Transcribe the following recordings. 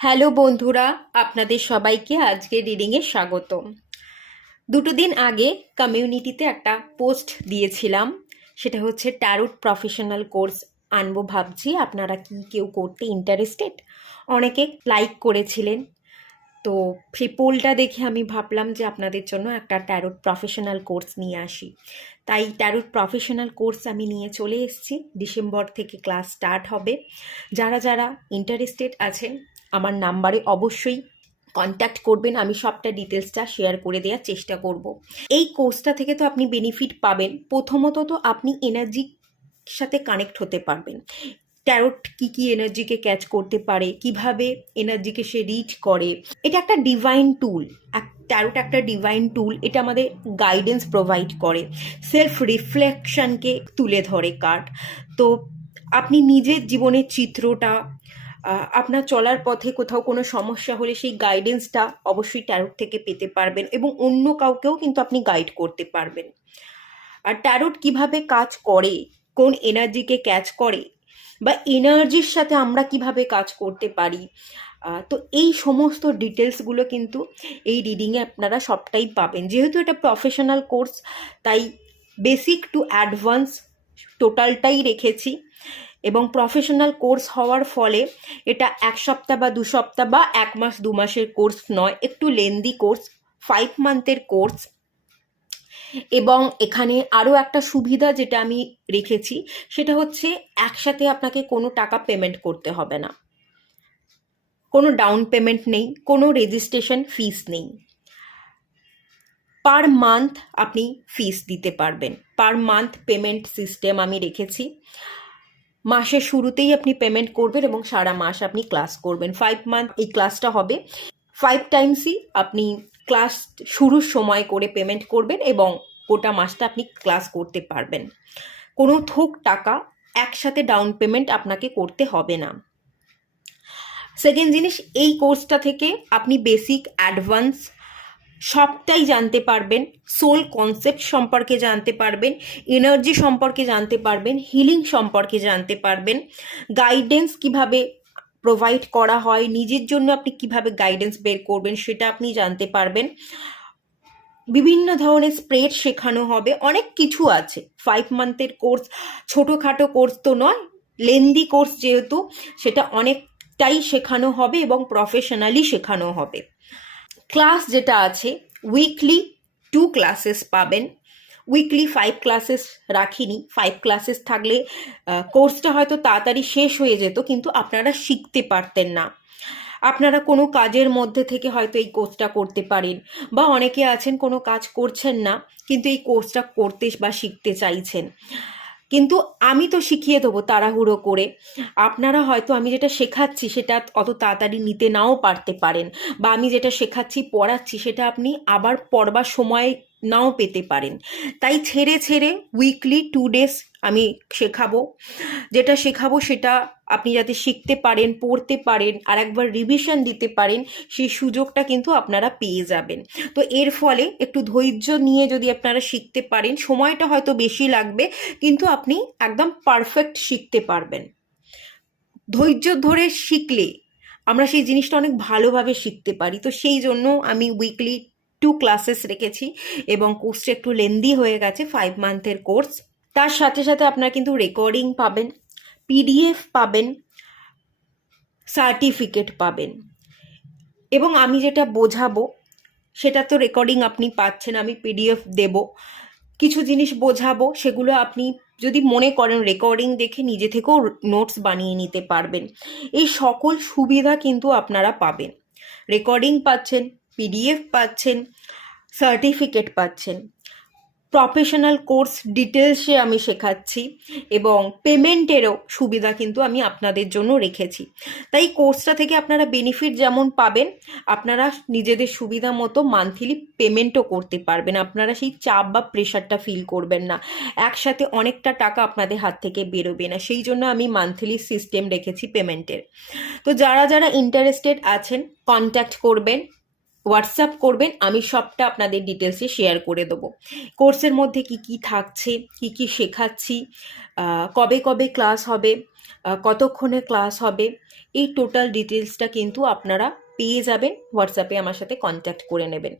Hello বন্ধুরা, আপনাদের সবাইকে আজকে রিডিংয়ে স্বাগতম। দুটো দিন আগে কমিউনিটিতে একটা পোস্ট দিয়েছিলাম, সেটা হচ্ছে ট্যারোট প্রফেশনাল কোর্স আনবো ভাবছি, আপনারা কি কেউ করতে ইন্টারেস্টেড? অনেকে লাইক করেছিলেন। তো সেই পোলটা দেখে আমি ভাবলাম যে আপনাদের জন্য একটা ট্যারোট প্রফেশনাল কোর্স নিয়ে আসি। তাই ট্যারোট প্রফেশনাল কোর্স আমি নিয়ে চলে এসেছি। ডিসেম্বর থেকে ক্লাস স্টার্ট হবে। যারা যারা ইন্টারেস্টেড আছেন আমার নাম্বারে অবশ্যই কন্ট্যাক্ট করবেন, আমি সবটা ডিটেলসটা শেয়ার করে দেওয়ার চেষ্টা করব। এই কোর্সটা থেকে তো আপনি বেনিফিট পাবেন। প্রথমত তো আপনি এনার্জির সাথে কানেক্ট হতে পারবেন। ট্যারোট কি এনার্জিকে ক্যাচ করতে পারে, কিভাবে এনার্জিকে সে রিড করে। এটা একটা ডিভাইন টুল। ট্যারোট একটা ডিভাইন টুল। এটা আমাদের গাইডেন্স প্রোভাইড করে, সেলফ রিফ্লেকশনকে তুলে ধরে কার্ড। তো আপনি নিজের জীবনের চিত্রটা, আপনার চলার পথে কোথাও কোনো সমস্যা হলে সেই গাইডেন্সটা অবশ্যই ট্যারোট থেকে পেতে পারবেন, এবং অন্য কাউকেও কিন্তু আপনি গাইড করতে পারবেন। আর ট্যারোট কিভাবে কাজ করে, কোন এনার্জিকে ক্যাচ করে, বা এনার্জির সাথে আমরা কিভাবে কাজ করতে পারি, তো এই সমস্ত ডিটেলসগুলো কিন্তু এই রিডিংয়ে আপনারা সবটাই পাবেন। যেহেতু এটা প্রফেশনাল কোর্স, তাই বেসিক টু অ্যাডভান্স টোটালটাই রেখেছি। এবং প্রফেশনাল কোর্স হওয়ার ফলে এটা 1 সপ্তাহ বা 2 সপ্তাহ বা 1 মাস 2 মাসের কোর্স নয়, একটু লেন্দি কোর্স, 5 মান্থের কোর্স। এবং এখানে আরও একটা সুবিধা যেটা আমি রেখেছি, সেটা হচ্ছে একসাথে আপনাকে কোনো টাকা পেমেন্ট করতে হবে না, কোনো ডাউন পেমেন্ট নেই, কোনো রেজিস্ট্রেশন ফিস নেই। পার মান্থ আপনি ফিস দিতে পারবেন। পার মান্থ পেমেন্ট সিস্টেম আমি রেখেছি। মাসের শুরুতেই আপনি পেমেন্ট করবেন এবং সারা মাস আপনি ক্লাস করবেন। 5 মান্থ এই ক্লাসটা হবে। 5 টাইমসই আপনি ক্লাস শুরুর সময় করে পেমেন্ট করবেন এবং গোটা মাসটা আপনি ক্লাস করতে পারবেন। কোনো থোক টাকা একসাথে ডাউন পেমেন্ট আপনাকে করতে হবে না। সেকেন্ড জিনিস, এই কোর্সটা থেকে আপনি বেসিক অ্যাডভান্স সবটাই জানতে পারবেন। সোল কনসেপ্ট সম্পর্কে জানতে পারবেন, এনার্জি সম্পর্কে জানতে পারবেন, হিলিং সম্পর্কে জানতে পারবেন, গাইডেন্স কিভাবে প্রোভাইড করা হয়, নিজের জন্য আপনি কিভাবে গাইডেন্স বের করবেন সেটা আপনি জানতে পারবেন। বিভিন্ন ধরনের স্প্রেড শেখানো হবে, অনেক কিছু আছে। 5 মান্থের কোর্স ছোটোখাটো কোর্স তো নয়, লেন্দি কোর্স যেহেতু, সেটা অনেকটাই শেখানো হবে এবং প্রফেশনালি শেখানো হবে। ক্লাস যেটা আছে, উইকলি 2 ক্লাসেস পাবেন। উইকলি 5 ক্লাসেস রাখিনি। 5 ক্লাসেস থাকলে কোর্সটা হয়তো তাড়াতাড়ি শেষ হয়ে যেত, কিন্তু আপনারা শিখতে পারতেন না। আপনারা কোনো কাজের মধ্যে থেকে হয়তো এই কোর্সটা করতে পারেন, বা অনেকে আছেন কোনো কাজ করছেন না কিন্তু এই কোর্সটা করতে বা শিখতে চাইছেন। কিন্তু আমি তো শিখিয়ে দেবো তাড়াহুড়ো করে। আপনারা হয়তো আমি যেটা শেখাচ্ছি সেটা অত তাড়াতাড়ি নিতে নাও পারতে পারেন, বা আমি যেটা শেখাচ্ছি পড়াচ্ছি সেটা আপনি আবার পড়বার সময় নাও পেতে পারেন। তাই ছেড়ে ছেড়ে উইকলি 2 ডেজ আমি শেখাবো। যেটা শেখাবো সেটা আপনি যাতে শিখতে পারেন, পড়তে পারেন, আর একবার রিভিশন দিতে পারেন, সেই সুযোগটা কিন্তু আপনারা পেয়ে যাবেন। তো এর ফলে একটু ধৈর্য নিয়ে যদি আপনারা শিখতে পারেন, সময়টা হয়তো বেশি লাগবে কিন্তু আপনি একদম পারফেক্ট শিখতে পারবেন। ধৈর্য ধরে শিখলে আমরা সেই জিনিসটা অনেক ভালোভাবে শিখতে পারি। তো সেই জন্য আমি উইকলি 2 ক্লাসেস রেখেছি, এবং কোর্সটা একটু লেন্দি হয়ে গেছে, 5 মান্থের কোর্স। তার সাথে সাথে আপনারা কিন্তু রেকর্ডিং পাবেন, পিডিএফ পাবেন, সার্টিফিকেট পাবেন। এবং আমি যেটা বোঝাবো সেটা তো রেকর্ডিং আপনি পাচ্ছেন, আমি পিডিএফ দেব। কিছু জিনিস বোঝাবো, সেগুলো আপনি যদি মনে করেন রেকর্ডিং দেখে নিজে থেকেও নোটস বানিয়ে নিতে পারবেন। এই সকল সুবিধা কিন্তু আপনারা পাবেন। রেকর্ডিং পাচ্ছেন, পিডিএফ পাচ্ছেন, সার্টিফিকেট পাচ্ছেন। প্রফেশনাল কোর্স ডিটেলসে আমি শেখাচ্ছি, এবং পেমেন্টেরও সুবিধা কিন্তু আমি আপনাদের জন্য রেখেছি। তাই কোর্সটা থেকে আপনারা বেনিফিট যেমন পাবেন, আপনারা নিজেদের সুবিধা মতো মান্থলি পেমেন্টও করতে পারবেন। আপনারা সেই চাপ বা প্রেশারটা ফিল করবেন না, একসাথে অনেকটা টাকা আপনাদের হাত থেকে বেরোবে না। সেই জন্য আমি মান্থলি সিস্টেম রেখেছি পেমেন্টের। তো যারা যারা ইন্টারেস্টেড আছেন কন্ট্যাক্ট করবেন, হোয়াটসঅ্যাপ করবেন, আমি সবটা আপনাদের ডিটেলসে শেয়ার করে দেবো। কোর্সের মধ্যে কি কি থাকছে, কি কি শেখাচ্ছি, কবে কবে ক্লাস হবে, কতক্ষণে ক্লাস হবে, এই টোটাল ডিটেলসটা কিন্তু আপনারা পেয়ে যাবেন। হোয়াটসঅ্যাপে আমার সাথে কন্ট্যাক্ট করে নেবেন।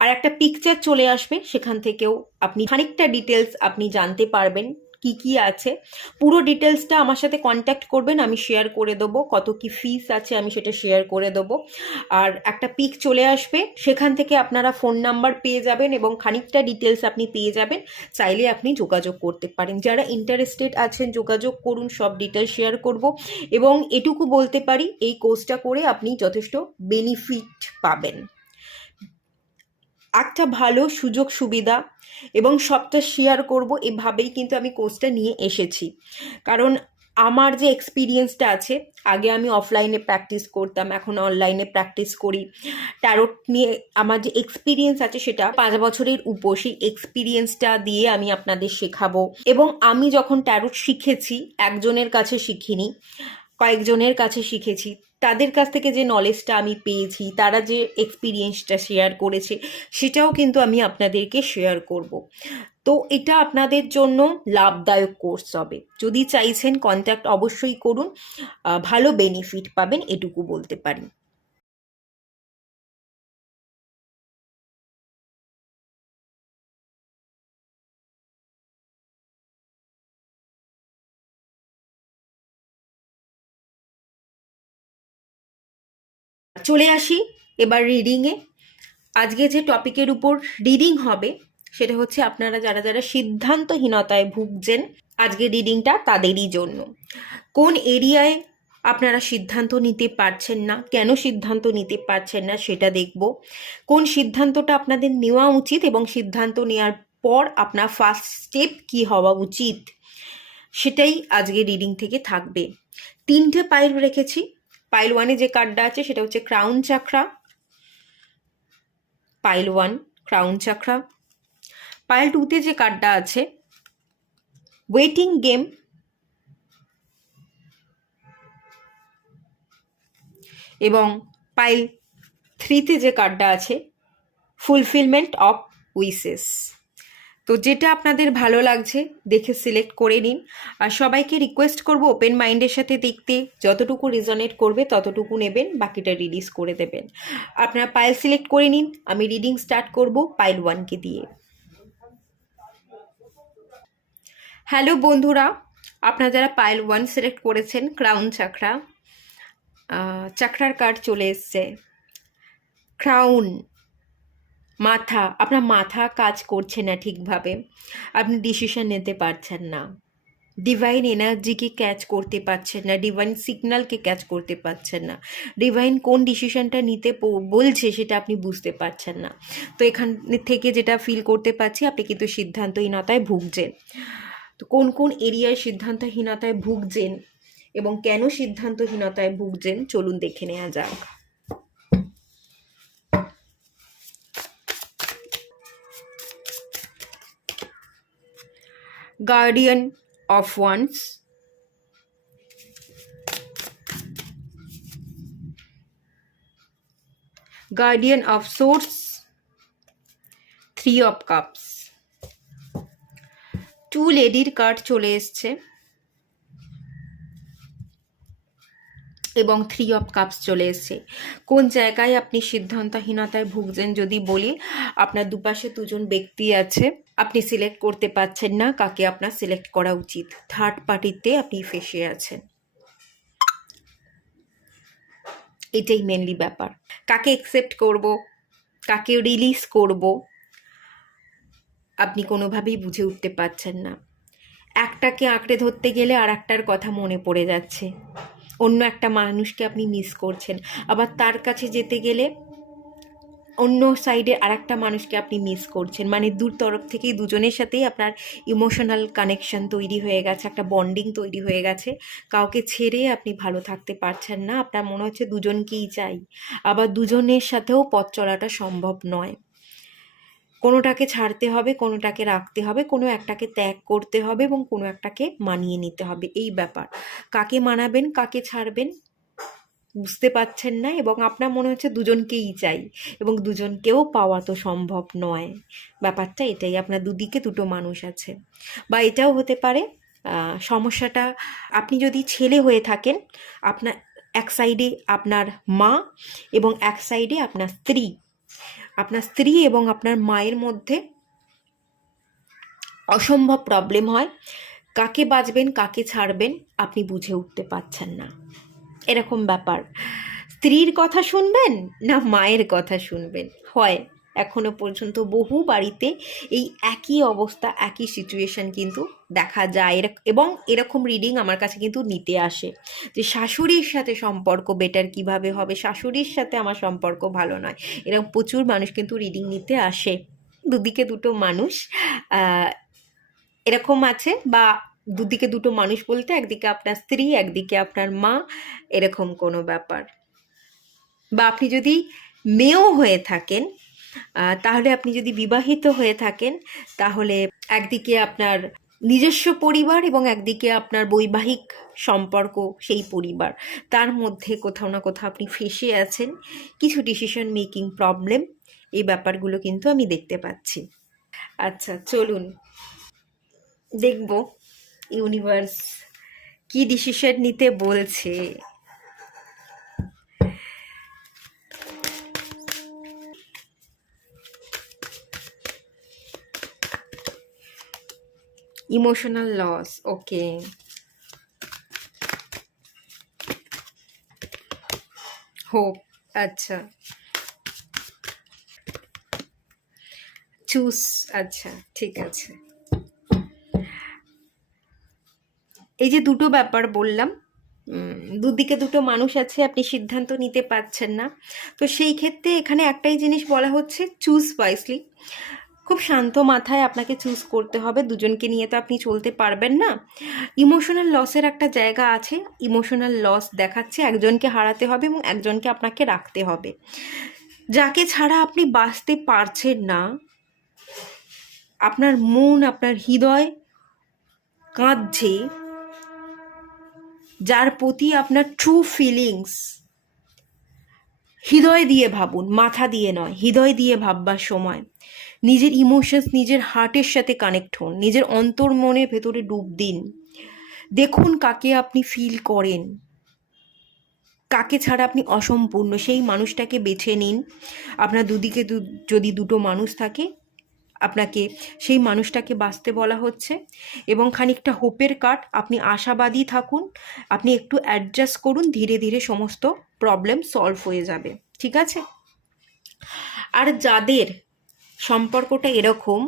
আর একটা পিকচার চলে আসবে, সেখান থেকেও আপনি খানিকটা ডিটেলস আপনি জানতে পারবেন কি কি আছে। পুরো ডিটেলসটা আমার সাথে কন্ট্যাক্ট করবেন, আমি শেয়ার করে দেবো। কত কি ফিস আছে আমি সেটা শেয়ার করে দেবো। আর একটা পিক চলে আসবে, সেখান থেকে আপনারা ফোন নাম্বার পেয়ে যাবেন এবং খানিকটা ডিটেলস আপনি পেয়ে যাবেন। চাইলে আপনি যোগাযোগ করতে পারেন। যারা ইন্টারেস্টেড আছেন যোগাযোগ করুন, সব ডিটেলস শেয়ার করব। এবং এটুকু বলতে পারি, এই কোর্সটা করে আপনি যথেষ্ট বেনিফিট পাবেন। একটা ভালো সুযোগ সুবিধা এবং সবটা শেয়ার করব, এভাবেই কিন্তু আমি কোর্সটা নিয়ে এসেছি। কারণ আমার যে এক্সপিরিয়েন্সটা আছে, আগে আমি অফলাইনে প্র্যাকটিস করতাম, এখন অনলাইনে প্র্যাকটিস করি। ট্যারোট নিয়ে আমার যে এক্সপিরিয়েন্স আছে সেটা 5 বছরের উপর। সেই এক্সপিরিয়েন্সটা দিয়ে আমি আপনাদের শেখাবো। এবং আমি যখন ট্যারোট শিখেছি, একজনের কাছে শিখিনি, কয়েকজনের কাছে শিখেছি। তাদের কাছ থেকে যে নলেজটা আমি পেয়েছি, তারা যে এক্সপিরিয়েন্সটা শেয়ার করেছে, সেটাও কিন্তু আমি আপনাদেরকে শেয়ার করব। তো এটা আপনাদের জন্য লাভদায়ক কোর্স হবে। যদি চাইছেন কন্ট্যাক্ট অবশ্যই করুন, ভালো বেনিফিট পাবেন, এটুকু বলতে পারি। চলে আসি এবার রিডিংয়ে। আজকে যে টপিকের উপর রিডিং হবে সেটা হচ্ছে আপনারা যারা যারা সিদ্ধান্তহীনতায় ভুগছেন, আজকে রিডিংটা তাদেরই জন্য। কোন এরিয়ায় আপনারা সিদ্ধান্ত নিতে পারছেন না, কেন সিদ্ধান্ত নিতে পারছেন না সেটা দেখব। কোন সিদ্ধান্তটা আপনাদের নেওয়া উচিত এবং সিদ্ধান্ত নেওয়ার পর আপনার ফার্স্ট স্টেপ কি হওয়া উচিত, সেটাই আজকে রিডিং থেকে থাকবে। 3টে পাইল রেখেছি। পাইল 1-এ যে কার্ডটা আছে সেটা হচ্ছে ক্রাউন চাকরা। Pile 1 crown চাকরা। পাইল 2-তে যে কার্ডটা আছে ওয়েটিং গেম। এবং পাইল 3-তে যে কার্ডটা আছে ফুলফিলমেন্ট অফ উইসেস। তো যেটা আপনাদের ভালো লাগছে দেখে সিলেক্ট করে নিন। আর সবাইকে রিকোয়েস্ট করব ওপেন মাইন্ডের সাথে দেখতে, যতটুকু রিজনেট করবে ততটুকু নেবেন, বাকিটা রিলিজ করে দেবেন। আপনারা পাইল সিলেক্ট করে নিন, আমি রিডিং স্টার্ট করব পাইল 1কে দিয়ে। হ্যালো বন্ধুরা, আপনারা যারা পাইল 1 সিলেক্ট করেছেন, ক্রাউন চাকরা, চাকরার কার্ড চলে এসছে। ক্রাউন, মাথা, আপনার মাথা কাজ করছে না ঠিকভাবে, আপনি ডিসিশন নিতে পারছেন না, ডিভাইন এনার্জিকে ক্যাচ করতে পারছেন না, ডিভাইন সিগন্যালকে ক্যাচ করতে পারছেন না, ডিভাইন কোন ডিসিশনটা নিতে বলছে সেটা আপনি বুঝতে পারছেন না। তো এখান থেকে যেটা ফিল করতে পারছি, আপনি কিন্তু সিদ্ধান্তহীনতায় ভুগছেন। তো কোন কোন এরিয়ায় সিদ্ধান্তহীনতায় ভুগছেন এবং কেন সিদ্ধান্তহীনতায় ভুগছেন চলুন দেখে নেওয়া যাক। Guardian of ones, guardian of sources, 3 of cups. 2 লেডির কার্ড চলে এসছে এবং 3 অফ কাপস চলে এসছে। কোন জায়গায় আপনি সিদ্ধান্তহীনতায় ভুগছেন যদি বলি, আপনার দুপাশে 2জন ব্যক্তি আছে, আপনি সিলেক্ট করতে পারছেন না কাকে আপনার সিলেক্ট করা উচিত। থার্ড পার্টিতে আপনি ফেসে আছেন, এটাই মেনলি ব্যাপার। কাকে অ্যাকসেপ্ট করব, কাকে রিলিজ করব, আপনি কোনোভাবেই বুঝে উঠতে পারছেন না। একটাকে আঁকড়ে ধরতে গেলে আর একটার কথা মনে পড়ে যাচ্ছে, অন্য একটা মানুষকে আপনি মিস করছেন, আবার তার কাছে যেতে গেলে অন্য সাইডে আর একটা মানুষকে আপনি মিস করছেন। মানে দূর তরফ থেকেই দুজনের সাথেই আপনার ইমোশনাল কানেকশন তৈরি হয়ে গেছে, একটা বন্ডিং তৈরি হয়ে গেছে। কাউকে ছেড়ে আপনি ভালো থাকতে পারছেন না, আপনার মনে হচ্ছে দুজনকেই চাই, আবার দুজনের সাথেও পথ চলাটা সম্ভব নয়। কোনোটাকে ছাড়তে হবে, কোনোটাকে রাখতে হবে, কোনো একটাকে ত্যাগ করতে হবে এবং কোনো একটাকে মানিয়ে নিতে হবে, এই ব্যাপার। কাকে মানাবেন কাকে ছাড়বেন বুঝতে পারছেন না এবং আপনার মনে হচ্ছে দুজনকেই চাই এবং দুজনকেও পাওয়া তো সম্ভব নয়। ব্যাপারটা এটাই, আপনার দুদিকে 2টো মানুষ আছে। বা এটাও হতে পারে সমস্যাটা, আপনি যদি ছেলে হয়ে থাকেন, আপনার এক সাইডে আপনার মা এবং এক সাইডে আপনার স্ত্রী এবং আপনার মায়ের মধ্যে অসম্ভব প্রবলেম হয়। কাকে বাঁচবেন কাকে ছাড়বেন আপনি বুঝে উঠতে পারছেন না, এরকম ব্যাপার। স্ত্রীর কথা শুনবেন না মায়ের কথা শুনবেন হয়। এখনো পর্যন্ত বহু বাড়িতে এই একই অবস্থা, একই সিচুয়েশন কিন্তু দেখা যায়। এবং এরকম রিডিং আমার কাছে কিন্তু নিতে আসে যে শাশুড়ির সাথে সম্পর্ক বেটার কিভাবে হবে, শাশুড়ির সাথে আমার সম্পর্ক ভালো নয়, এরকম প্রচুর মানুষ কিন্তু রিডিং নিতে আসে। দুদিকে দুটো মানুষ এরকম আছে, বা দুদিকে দুটো মানুষ বলতে একদিকে আপনার স্ত্রী একদিকে আপনার মা, এরকম কোনো ব্যাপার। বা আপনি যদি মেয়েও হয়ে থাকেন, তাহলে আপনি যদি বিবাহিত হয়ে থাকেন, তাহলে একদিকে আপনার নিজস্ব পরিবার এবং একদিকে আপনার বৈবাহিক সম্পর্ক, সেই পরিবার, তার মধ্যে কোথাও না কোথাও আপনি ফেঁসে আছেন। কিছু ডিসিশন মেকিং প্রবলেম, এই ব্যাপারগুলো কিন্তু আমি দেখতে পাচ্ছি। আচ্ছা, চলুন দেখব ইউনিভার্স কি ডিসিশন নিতে বলছে। ইমোশনাল লস, ওকে। হোপ, আচ্ছা। চুজ, আচ্ছা ঠিক আছে। এই যে দুটো ব্যাপার বললাম, দুদিকে দুটো মানুষ আছে, আপনি সিদ্ধান্ত নিতে পারছেন না, তো সেই ক্ষেত্রে এখানে একটাই জিনিস বলা হচ্ছে, চুজ ওয়াইজলি। খুব শান্ত মাথায় আপনাকে চুজ করতে হবে, দুজনকে নিয়ে তো আপনি চলতে পারবেন না। ইমোশনাল লসের একটা জায়গা আছে, ইমোশনাল লস দেখাচ্ছে, একজনকে হারাতে হবে এবং একজনকে আপনাকে রাখতে হবে। যাকে ছাড়া আপনি বাঁচতে পারছেন না, আপনার মন আপনার হৃদয় কাঁদছে, যার প্রতি আপনার ট্রু ফিলিংস, হৃদয় দিয়ে ভাবুন, মাথা দিয়ে নয়, হৃদয় দিয়ে ভাববার সময় নিজের ইমোশনস, নিজের হার্টের সাথে কানেক্ট হন, নিজের অন্তর মনের ভেতরে ডুব দিন, দেখুন কাকে আপনি ফিল করেন, কাকে ছাড়া আপনি অসম্পূর্ণ, সেই মানুষটাকে বেছে নিন। আপনার দুদিকে যদি দুটো মানুষ থাকে, আপনাকে সেই মানুষটাকে বাঁচতে বলা হচ্ছে। এবং খানিকটা হোপের কার্ড, আপনি আশাবাদী থাকুন, আপনি একটু অ্যাডজাস্ট করুন, ধীরে ধীরে সমস্ত প্রবলেম সলভ হয়ে যাবে, ঠিক আছে। আর যাদের সম্পর্কটা এরকম,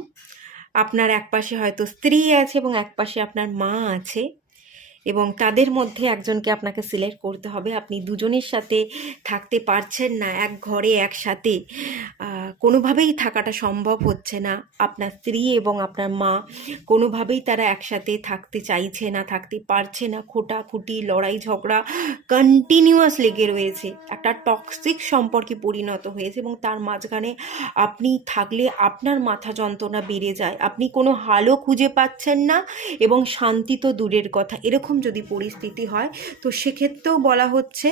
আপনার একপাশে হয়তো স্ত্রী আছে এবং একপাশে আপনার মা আছে, এবং তাদের মধ্যে একজনকে আপনাকে সিলেক্ট করতে হবে। আপনি দুজনের সাথে থাকতে পারছেন না, এক ঘরে একসাথে কোনোভাবেই থাকাটা সম্ভব হচ্ছে না। আপনার স্ত্রী এবং আপনার মা কোনোভাবেই তারা একসাথে থাকতে চাইছে না, থাকতে পারছে না, খোটাখুটি লড়াই ঝগড়া কন্টিনিউয়াস লেগে রয়েছে, একটা টক্সিক সম্পর্কে পরিণত হয়েছে, এবং তার মাঝখানে আপনি থাকলে আপনার মাথা যন্ত্রণা বেড়ে যায়, আপনি কোনো হালও খুঁজে পাচ্ছেন না, এবং শান্তি তো দূরের কথা। এরকম যদি পরিস্থিতি হয়, তো সেক্ষেত্রেও বলা হচ্ছে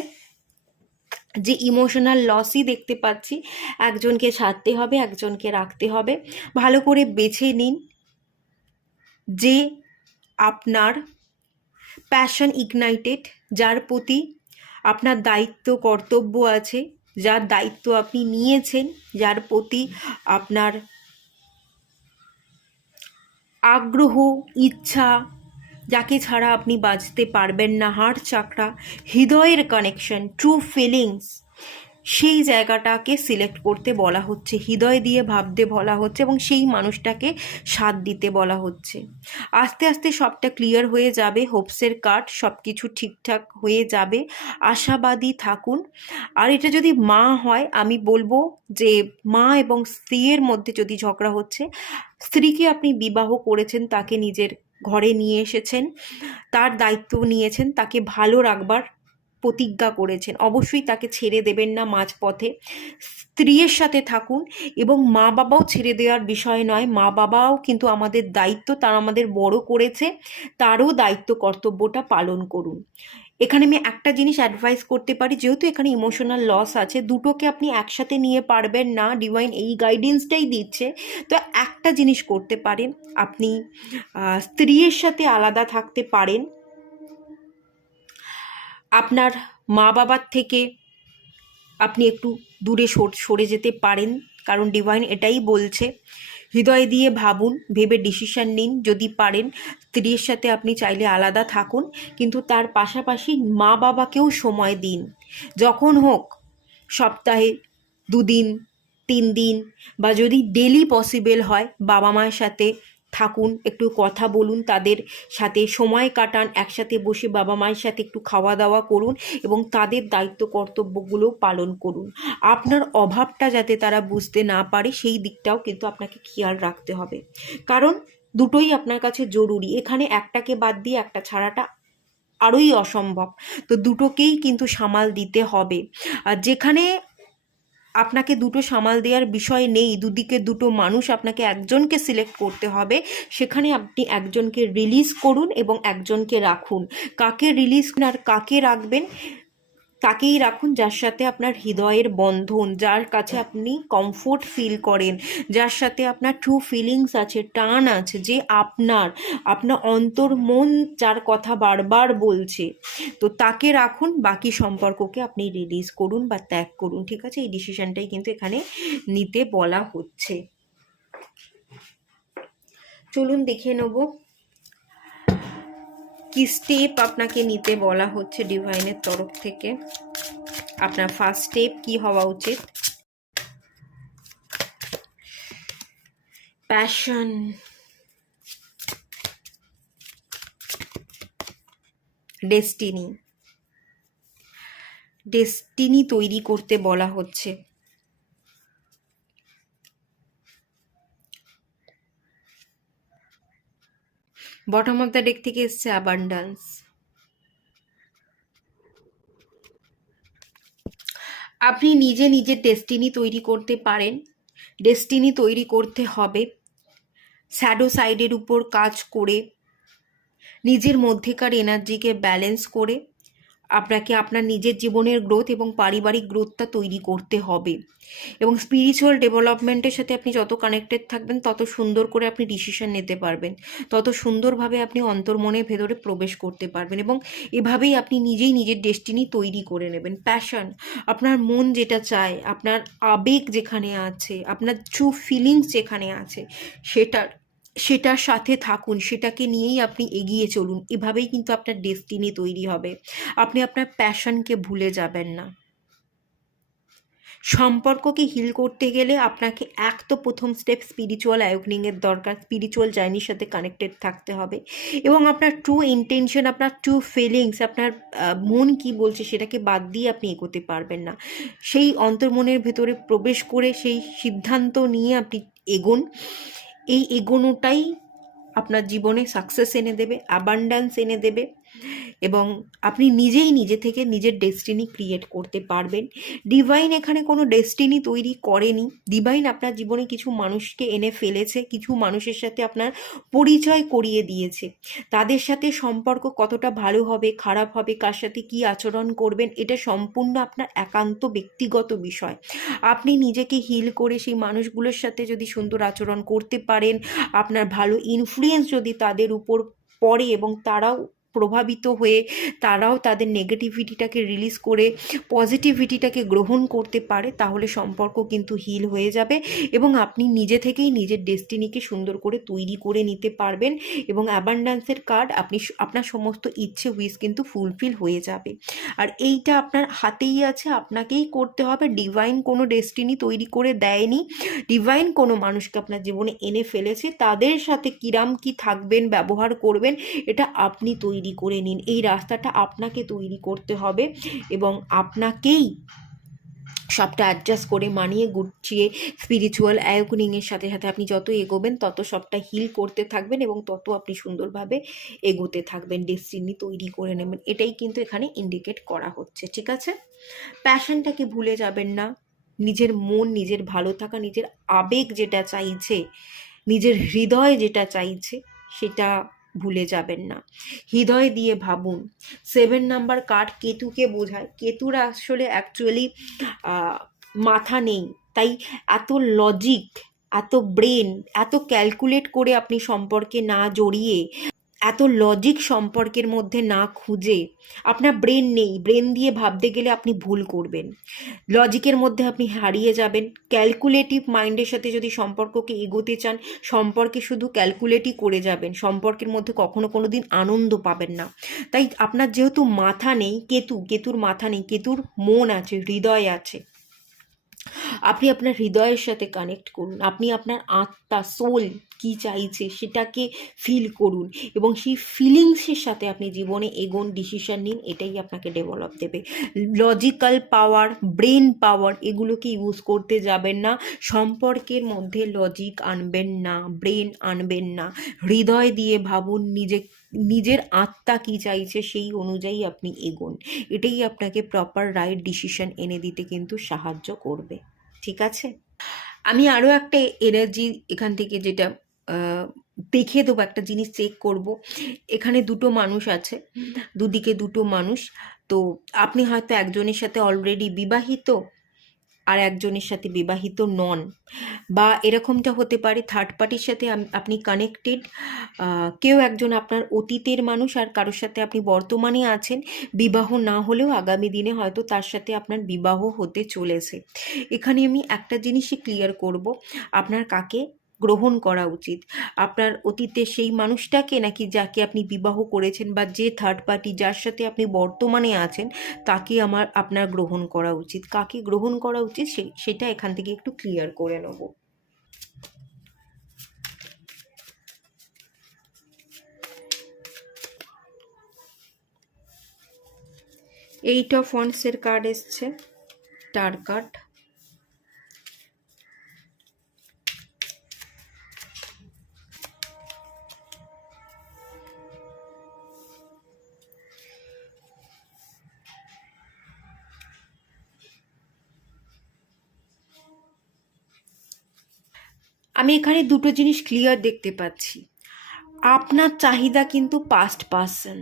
যে ইমোশনাল লসই দেখতে পাচ্ছি, একজনকে ছাড়তে হবে, একজনকে রাখতে হবে। ভালো করে বেছে নিন যে আপনার প্যাশন ইগনাইটেড, যার প্রতি আপনার দায়িত্ব কর্তব্য আছে, যার দায়িত্ব আপনি নিয়েছেন, যার প্রতি আপনার আগ্রহ, ইচ্ছা, যাকে ছাড়া আপনি বাঁচতে পারবেন না, হার্ট চাকরা, হৃদয়ের কানেকশন, ট্রু ফিলিংস, সেই জায়গাটাকে সিলেক্ট করতে বলা হচ্ছে, হৃদয় দিয়ে ভাবতে বলা হচ্ছে, এবং সেই মানুষটাকে সাথ দিতে বলা হচ্ছে। আস্তে আস্তে সবটা ক্লিয়ার হয়ে যাবে, হোপসের কার্ড, সব কিছু ঠিকঠাক হয়ে যাবে, আশাবাদী থাকুন। আর এটা যদি মা হয়, আমি বলবো যে মা এবং স্ত্রীর মধ্যে যদি ঝগড়া হচ্ছে, স্ত্রীকে আপনি বিবাহ করেছেন, তাকে নিজের ঘরে নিয়ে এসেছেন, তার দায়িত্ব নিয়েছেন, তাকে ভালো রাখবার প্রতিজ্ঞা করেছেন, অবশ্যই তাকে ছেড়ে দেবেন না মাঝপথে। স্ত্রীর সাথে থাকুন, এবং মা বাবাও ছেড়ে দেওয়ার বিষয় নয়, মা বাবাও কিন্তু আমাদের দায়িত্ব, তারা আমাদের বড় করেছে, তারও দায়িত্ব কর্তব্যটা পালন করুন। এখানে আমি একটা জিনিস অ্যাডভাইস করতে পারি, যেহেতু এখানে ইমোশনাল লস আছে, দুটোকে আপনি একসাথে নিয়ে পারবেন না, ডিভাইন এই গাইডেন্সটাই দিচ্ছে। তো একটা জিনিস করতে পারেন, আপনি স্ত্রীর সাথে আলাদা থাকতে পারেন, আপনার মা বাবার থেকে আপনি একটু দূরে সরে যেতে পারেন, কারণ ডিভাইন এটাই বলছে। হৃদয় দিয়ে ভাবুন, ভেবে ডিসিশন নিন। যদি পারেন স্ত্রীর সাথে আপনি চাইলে আলাদা থাকুন, কিন্তু তার পাশাপাশি মা বাবাকেও সময় দিন। যখন হোক, সপ্তাহে 2 দিন, 3 দিন, বা যদি ডেলি পসিবল হয় বাবা মায়ের সাথে থাকুন, একটু কথা বলুন, তাদের সাথে সময় কাটান, একসাথে বসে বাবা মায়ের সাথে একটু খাওয়া দাওয়া করুন এবং তাদের দায়িত্ব কর্তব্যগুলো পালন করুন। আপনার অভাবটা যাতে তারা বুঝতে না পারে সেই দিকটাও কিন্তু আপনাকে খেয়াল রাখতে হবে, কারণ দুটোই আপনার কাছে জরুরি। এখানে একটাকে বাদ দিয়ে একটা ছাড়াটা আরোই অসম্ভব। তো দুটোকেই কিন্তু সামাল দিতে হবে। আর যেখানে আপনাকে দুটো সামাল দেওয়ার বিষয় নেই, দুদিকে দুটো মানুষ, আপনাকে একজনকে সিলেক্ট করতে হবে, সেখানে আপনি একজনকে রিলিজ করুন এবং একজনকে রাখুন। কাকে রিলিজ আর কাকে রাখবেন, তাকেই রাখুন যার সাথে আপনার হৃদয়ের বন্ধন, যার কাছে আপনি কমফোর্ট ফিল করেন, যার সাথে আপনার ট্রু ফিলিংস আছে, টান আছে, যে আপনার অন্তর মন যার কথা বারবার বলছে, তো তাকে রাখুন। বাকি সম্পর্ককে আপনি রিলিজ করুন বা ত্যাগ করুন। ঠিক আছে, এই ডিসিশনটাই কিন্তু এখানে নিতে বলা হচ্ছে। চলুন দেখে নেব কি স্টেপ আপনাকে নিতে বলা হচ্ছে ডিভাইনের তরফ থেকে। আপনার ফার্স্ট স্টেপ কি হওয়া উচিত? প্যাশন, ডেস্টিনি তৈরি করতে বলা হচ্ছে। বটম অফ দ্য ডেক থেকে এসছে অ্যাবান্ডান্স। আপনি নিজে নিজের ডেস্টিনি তৈরি করতে পারেন, ডেস্টিনি তৈরি করতে হবে শ্যাডো সাইডের উপর কাজ করে, নিজের মধ্যেকার এনার্জিকে ব্যালেন্স করে আপনাকে আপনার নিজের জীবনের গ্রোথ এবং পারিবারিক গ্রোথটা তৈরি করতে হবে। এবং স্পিরিচুয়াল ডেভেলপমেন্টের সাথে আপনি যত কানেক্টেড থাকবেন, তত সুন্দর করে আপনি ডিসিশন নিতে পারবেন, তত সুন্দরভাবে আপনি অন্তর্মনের ভেতরে প্রবেশ করতে পারবেন, এবং এভাবেই আপনি নিজেই নিজের ডেস্টিনি তৈরি করে নেবেন। প্যাশন, আপনার মন যেটা চায়, আপনার আবেগ যেখানে আছে, আপনার ট্রু ফিলিংস যেখানে আছে, সেটার সাথে থাকুন, সেটাকে নিয়েই আপনি এগিয়ে চলুন। এভাবেই কিন্তু আপনার ডেস্টিনি তৈরি হবে। আপনি আপনার প্যাশনকে ভুলে যাবেন না। সম্পর্ককে হিল করতে গেলে আপনাকে তো প্রথম স্টেপ স্পিরিচুয়াল অ্যাওয়েকনিংয়ের দরকার, স্পিরিচুয়াল জার্নির সাথে কানেক্টেড থাকতে হবে, এবং আপনার ট্রু ইন্টেনশন, আপনার ট্রু ফিলিংস, আপনার মন কি বলছে সেটাকে বাদ দিয়ে আপনি এগোতে পারবেন না। সেই অন্তর্মনের ভেতরে প্রবেশ করে সেই সিদ্ধান্ত নিয়ে আপনি এগোন। এই এগোনোটাই আপনার জীবনে সাকসেস এনে দেবে, অ্যাবান্ড্যান্স এনে দেবে, এবং আপনি নিজেই নিজে থেকে নিজের ডেস্টিনি ক্রিয়েট করতে পারবেন। ডিভাইন এখানে কোনো ডেস্টিনি তৈরি করেনি। ডিভাইন আপনার জীবনে কিছু মানুষকে এনে ফেলেছে, কিছু মানুষের সাথে আপনার পরিচয় করিয়ে দিয়েছে। তাদের সাথে সম্পর্ক কতটা ভালো হবে, খারাপ হবে, কার সাথে কী আচরণ করবেন, এটা সম্পূর্ণ আপনার একান্ত ব্যক্তিগত বিষয়। আপনি নিজেকে হিল করে সেই মানুষগুলোর সাথে যদি সুন্দর আচরণ করতে পারেন, আপনার ভালো ইনফ্লুয়েন্স যদি তাদের উপর পড়ে এবং তারাও প্রভাবিত হয়ে তারাও তাদের নেগেটিভিটিটাকে রিলিজ করে পজিটিভিটিটাকে গ্রহণ করতে পারে, তাহলে সম্পর্ক কিন্তু হিল হয়ে যাবে এবং আপনি নিজে থেকেই নিজের ডেস্টিনিকে সুন্দর করে তৈরি করে নিতে পারবেন। এবং অ্যাবান্ড্যান্সের কার্ড, আপনি আপনার সমস্ত ইচ্ছে উইশ কিন্তু ফুলফিল হয়ে যাবে। আর এইটা আপনার হাতেই আছে, আপনাকেই করতে হবে। ডিভাইন কোনো ডেস্টিনি তৈরি করে দেয়নি, ডিভাইন কোনো মানুষকে আপনার জীবনে এনে ফেলেছে, তাদের সাথে কিরাম কি থাকবেন, ব্যবহার করবেন, এটা আপনি তৈরি করে নিন। এই রাস্তাটা আপনাকে তৈরি করতে হবে এবং আপনাকেই সবটা অ্যাডজাস্ট করে মানিয়ে গুছিয়ে স্পিরিচুয়াল অ্যাওয়েকনিংয়ের সাথে সাথে আপনি যত এগোবেন তত সবটা হিল করতে থাকবেন এবং তত আপনি সুন্দরভাবে এগোতে থাকবেন, ডেস্টিনি তৈরি করে নেবেন। এটাই কিন্তু এখানে ইন্ডিকেট করা হচ্ছে। ঠিক আছে, প্যাশনটাকে ভুলে যাবেন না। নিজের মন, নিজের ভালো থাকা, নিজের আবেগ যেটা চাইছে, নিজের হৃদয় যেটা চাইছে, সেটা ভুলে যাবেন না, হৃদয় দিয়ে ভাবুন। 7 নাম্বার কার্ড কেতুকে বোঝায়। কেতুর আসলে অ্যাকচুয়ালি মাথা নেই, তাই এত লজিক, এত ব্রেন, এত ক্যালকুলেট করে আপনি সম্পর্কে না জড়িয়ে, এত লজিক সম্পর্কের মধ্যে না খুঁজে, আপনার ব্রেন নেই, ব্রেন দিয়ে ভাবতে গেলে আপনি ভুল করবেন, লজিকের মধ্যে আপনি হারিয়ে যাবেন। ক্যালকুলেটিভ মাইন্ডের সাথে যদি সম্পর্ককে এগোতে চান, সম্পর্কে শুধু ক্যালকুলেটই করে যাবেন, সম্পর্কের মধ্যে কখনো কোনো দিন আনন্দ পাবেন না। তাই আপনার যেহেতু মাথা নেই, কেতুর মাথা নেই, কেতুর মন আছে, হৃদয় আছে, আপনি আপনার হৃদয়ের সাথে কানেক্ট করুন, আপনি আপনার আত্মা, সোল কি চাইছে সেটাকে ফিল করুন, এবং সেই ফিলিংসের সাথে আপনি জীবনে এগোন, ডিসিশন নিন, এটাই আপনাকে ডেভেলপ দেবে। লজিক্যাল পাওয়ার, ব্রেন পাওয়ার এগুলোকে ইউজ করতে যাবেন না, সম্পর্কের মধ্যে লজিক আনবেন না, ব্রেন আনবেন না, হৃদয় দিয়ে ভাবুন, নিজের আত্মা কি চাইছে সেই অনুযায়ী আপনি এগোন, এটাই আপনাকে প্রপার রাইট ডিসিশন এনে দিতে কিন্তু সাহায্য করবে। ঠিক আছে, আমি আরও একটা এনার্জি এখান থেকে যেটা দেখে দেবো, একটা জিনিস চেক করব। এখানে দুটো মানুষ আছে, দুদিকে দুটো মানুষ। তো আপনি হয়তো একজনের সাথে অলরেডি বিবাহিত, আর একজনের সাথে বিবাহিত নন, বা এরকমটা হতে পারে থার্ড পার্টির সাথে আপনি কানেক্টেড। কেউ একজন আপনার অতীতের মানুষ, আর কারোর সাথে আপনি বর্তমানে আছেন, বিবাহ না হলেও আগামী দিনে হয়তো তার সাথে আপনার বিবাহ হতে চলেছে। এখানে আমি একটা জিনিসই ক্লিয়ার করব, আপনার কাকে গ্রহণ করা উচিত, আপনার অতীতের সেই মানুষটাকে, নাকি যাকে আপনি বিবাহ করেছেন, বা যে থার্ড পার্টি যার সাথে আপনি বর্তমানে আছেন তাকে আপনার গ্রহণ করা উচিত। কাকে গ্রহণ করা উচিত সেটা এখান থেকে একটু ক্লিয়ার করে নেব। এইট অফ ওয়ান্ডসের কার্ড এসছে, স্টার কার্ড, আমি এখানে দুটো জিনিস ক্লিয়ার দেখতে পাচ্ছি। আপনার চাহিদা কিন্তু পাস্ট পার্সন,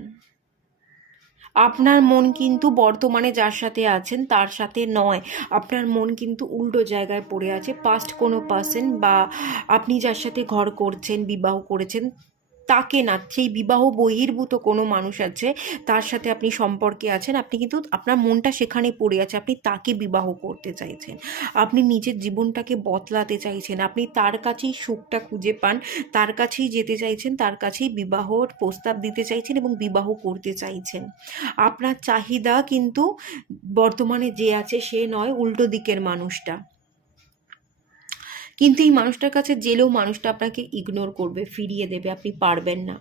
আপনার মন কিন্তু বর্তমানে যার সাথে আছেন তার সাথে নয়, আপনার মন কিন্তু উল্টো জায়গায় পড়ে আছে, পাস্ট কোনো পার্সন, বা আপনি যার সাথে ঘর করছেন, বিবাহ করেছেন তাকে না, সেই বিবাহ বহির্ভূত কোনো মানুষ আছে তার সাথে আপনি সম্পর্কে আছেন, আপনি কিন্তু আপনার মনটা সেখানে পড়ে আছে, আপনি তাকে বিবাহ করতে চাইছেন, আপনি নিজের জীবনটাকে বদলাতে চাইছেন, আপনি তার কাছেই সুখটা খুঁজে পান, তার কাছেই যেতে চাইছেন, তার কাছেই বিবাহর প্রস্তাব দিতে চাইছেন এবং বিবাহ করতে চাইছেন। আপনার চাহিদা কিন্তু বর্তমানে যে আছে সে নয়, উল্টো দিকের মানুষটা। কিন্তু এই মানুষটার কাছে গেলেও মানুষটা আপনাকে ইগনোর করবে, ফিরিয়ে দেবে, আপনি পারবেন না।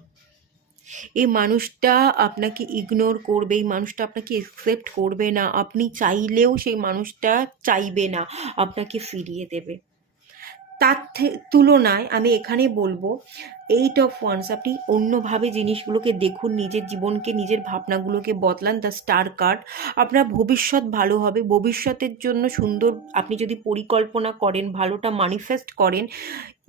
এই মানুষটা আপনাকে ইগনোর করবে, এই মানুষটা আপনাকে একসেপ্ট করবে না, আপনি চাইলেও সেই মানুষটা চাইবে না, আপনাকে ফিরিয়ে দেবে। তার তুলনায় আমি এখানে বলবো, এইট অফ ওয়ান্স, আপনি অন্যভাবে জিনিসগুলোকে দেখুন, নিজের জীবনকে, নিজের ভাবনাগুলোকে বদলান। দ্য স্টার কার্ড, আপনার ভবিষ্যৎ ভালো হবে, ভবিষ্যতের জন্য সুন্দর আপনি যদি পরিকল্পনা করেন, ভালোটা ম্যানিফেস্ট করেন,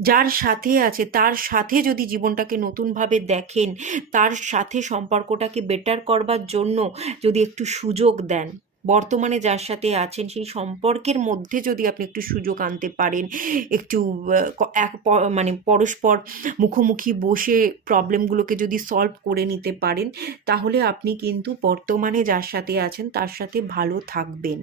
যার সাথে আছে তার সাথে যদি জীবনটাকে নতুনভাবে দেখেন, তার সাথে সম্পর্কটাকে বেটার করবার জন্য যদি একটু সুযোগ দেন, বর্তমানে যার সাথে আছেন সেই সম্পর্কের মধ্যে যদি আপনি একটু সুযোগ আনতে পারেন, একটু মানে পরস্পর মুখোমুখি বসে প্রবলেমগুলোকে যদি সলভ করে নিতে পারেন, তাহলে আপনি কিন্তু বর্তমানে যার সাথে আছেন তার সাথে ভালো থাকবেন।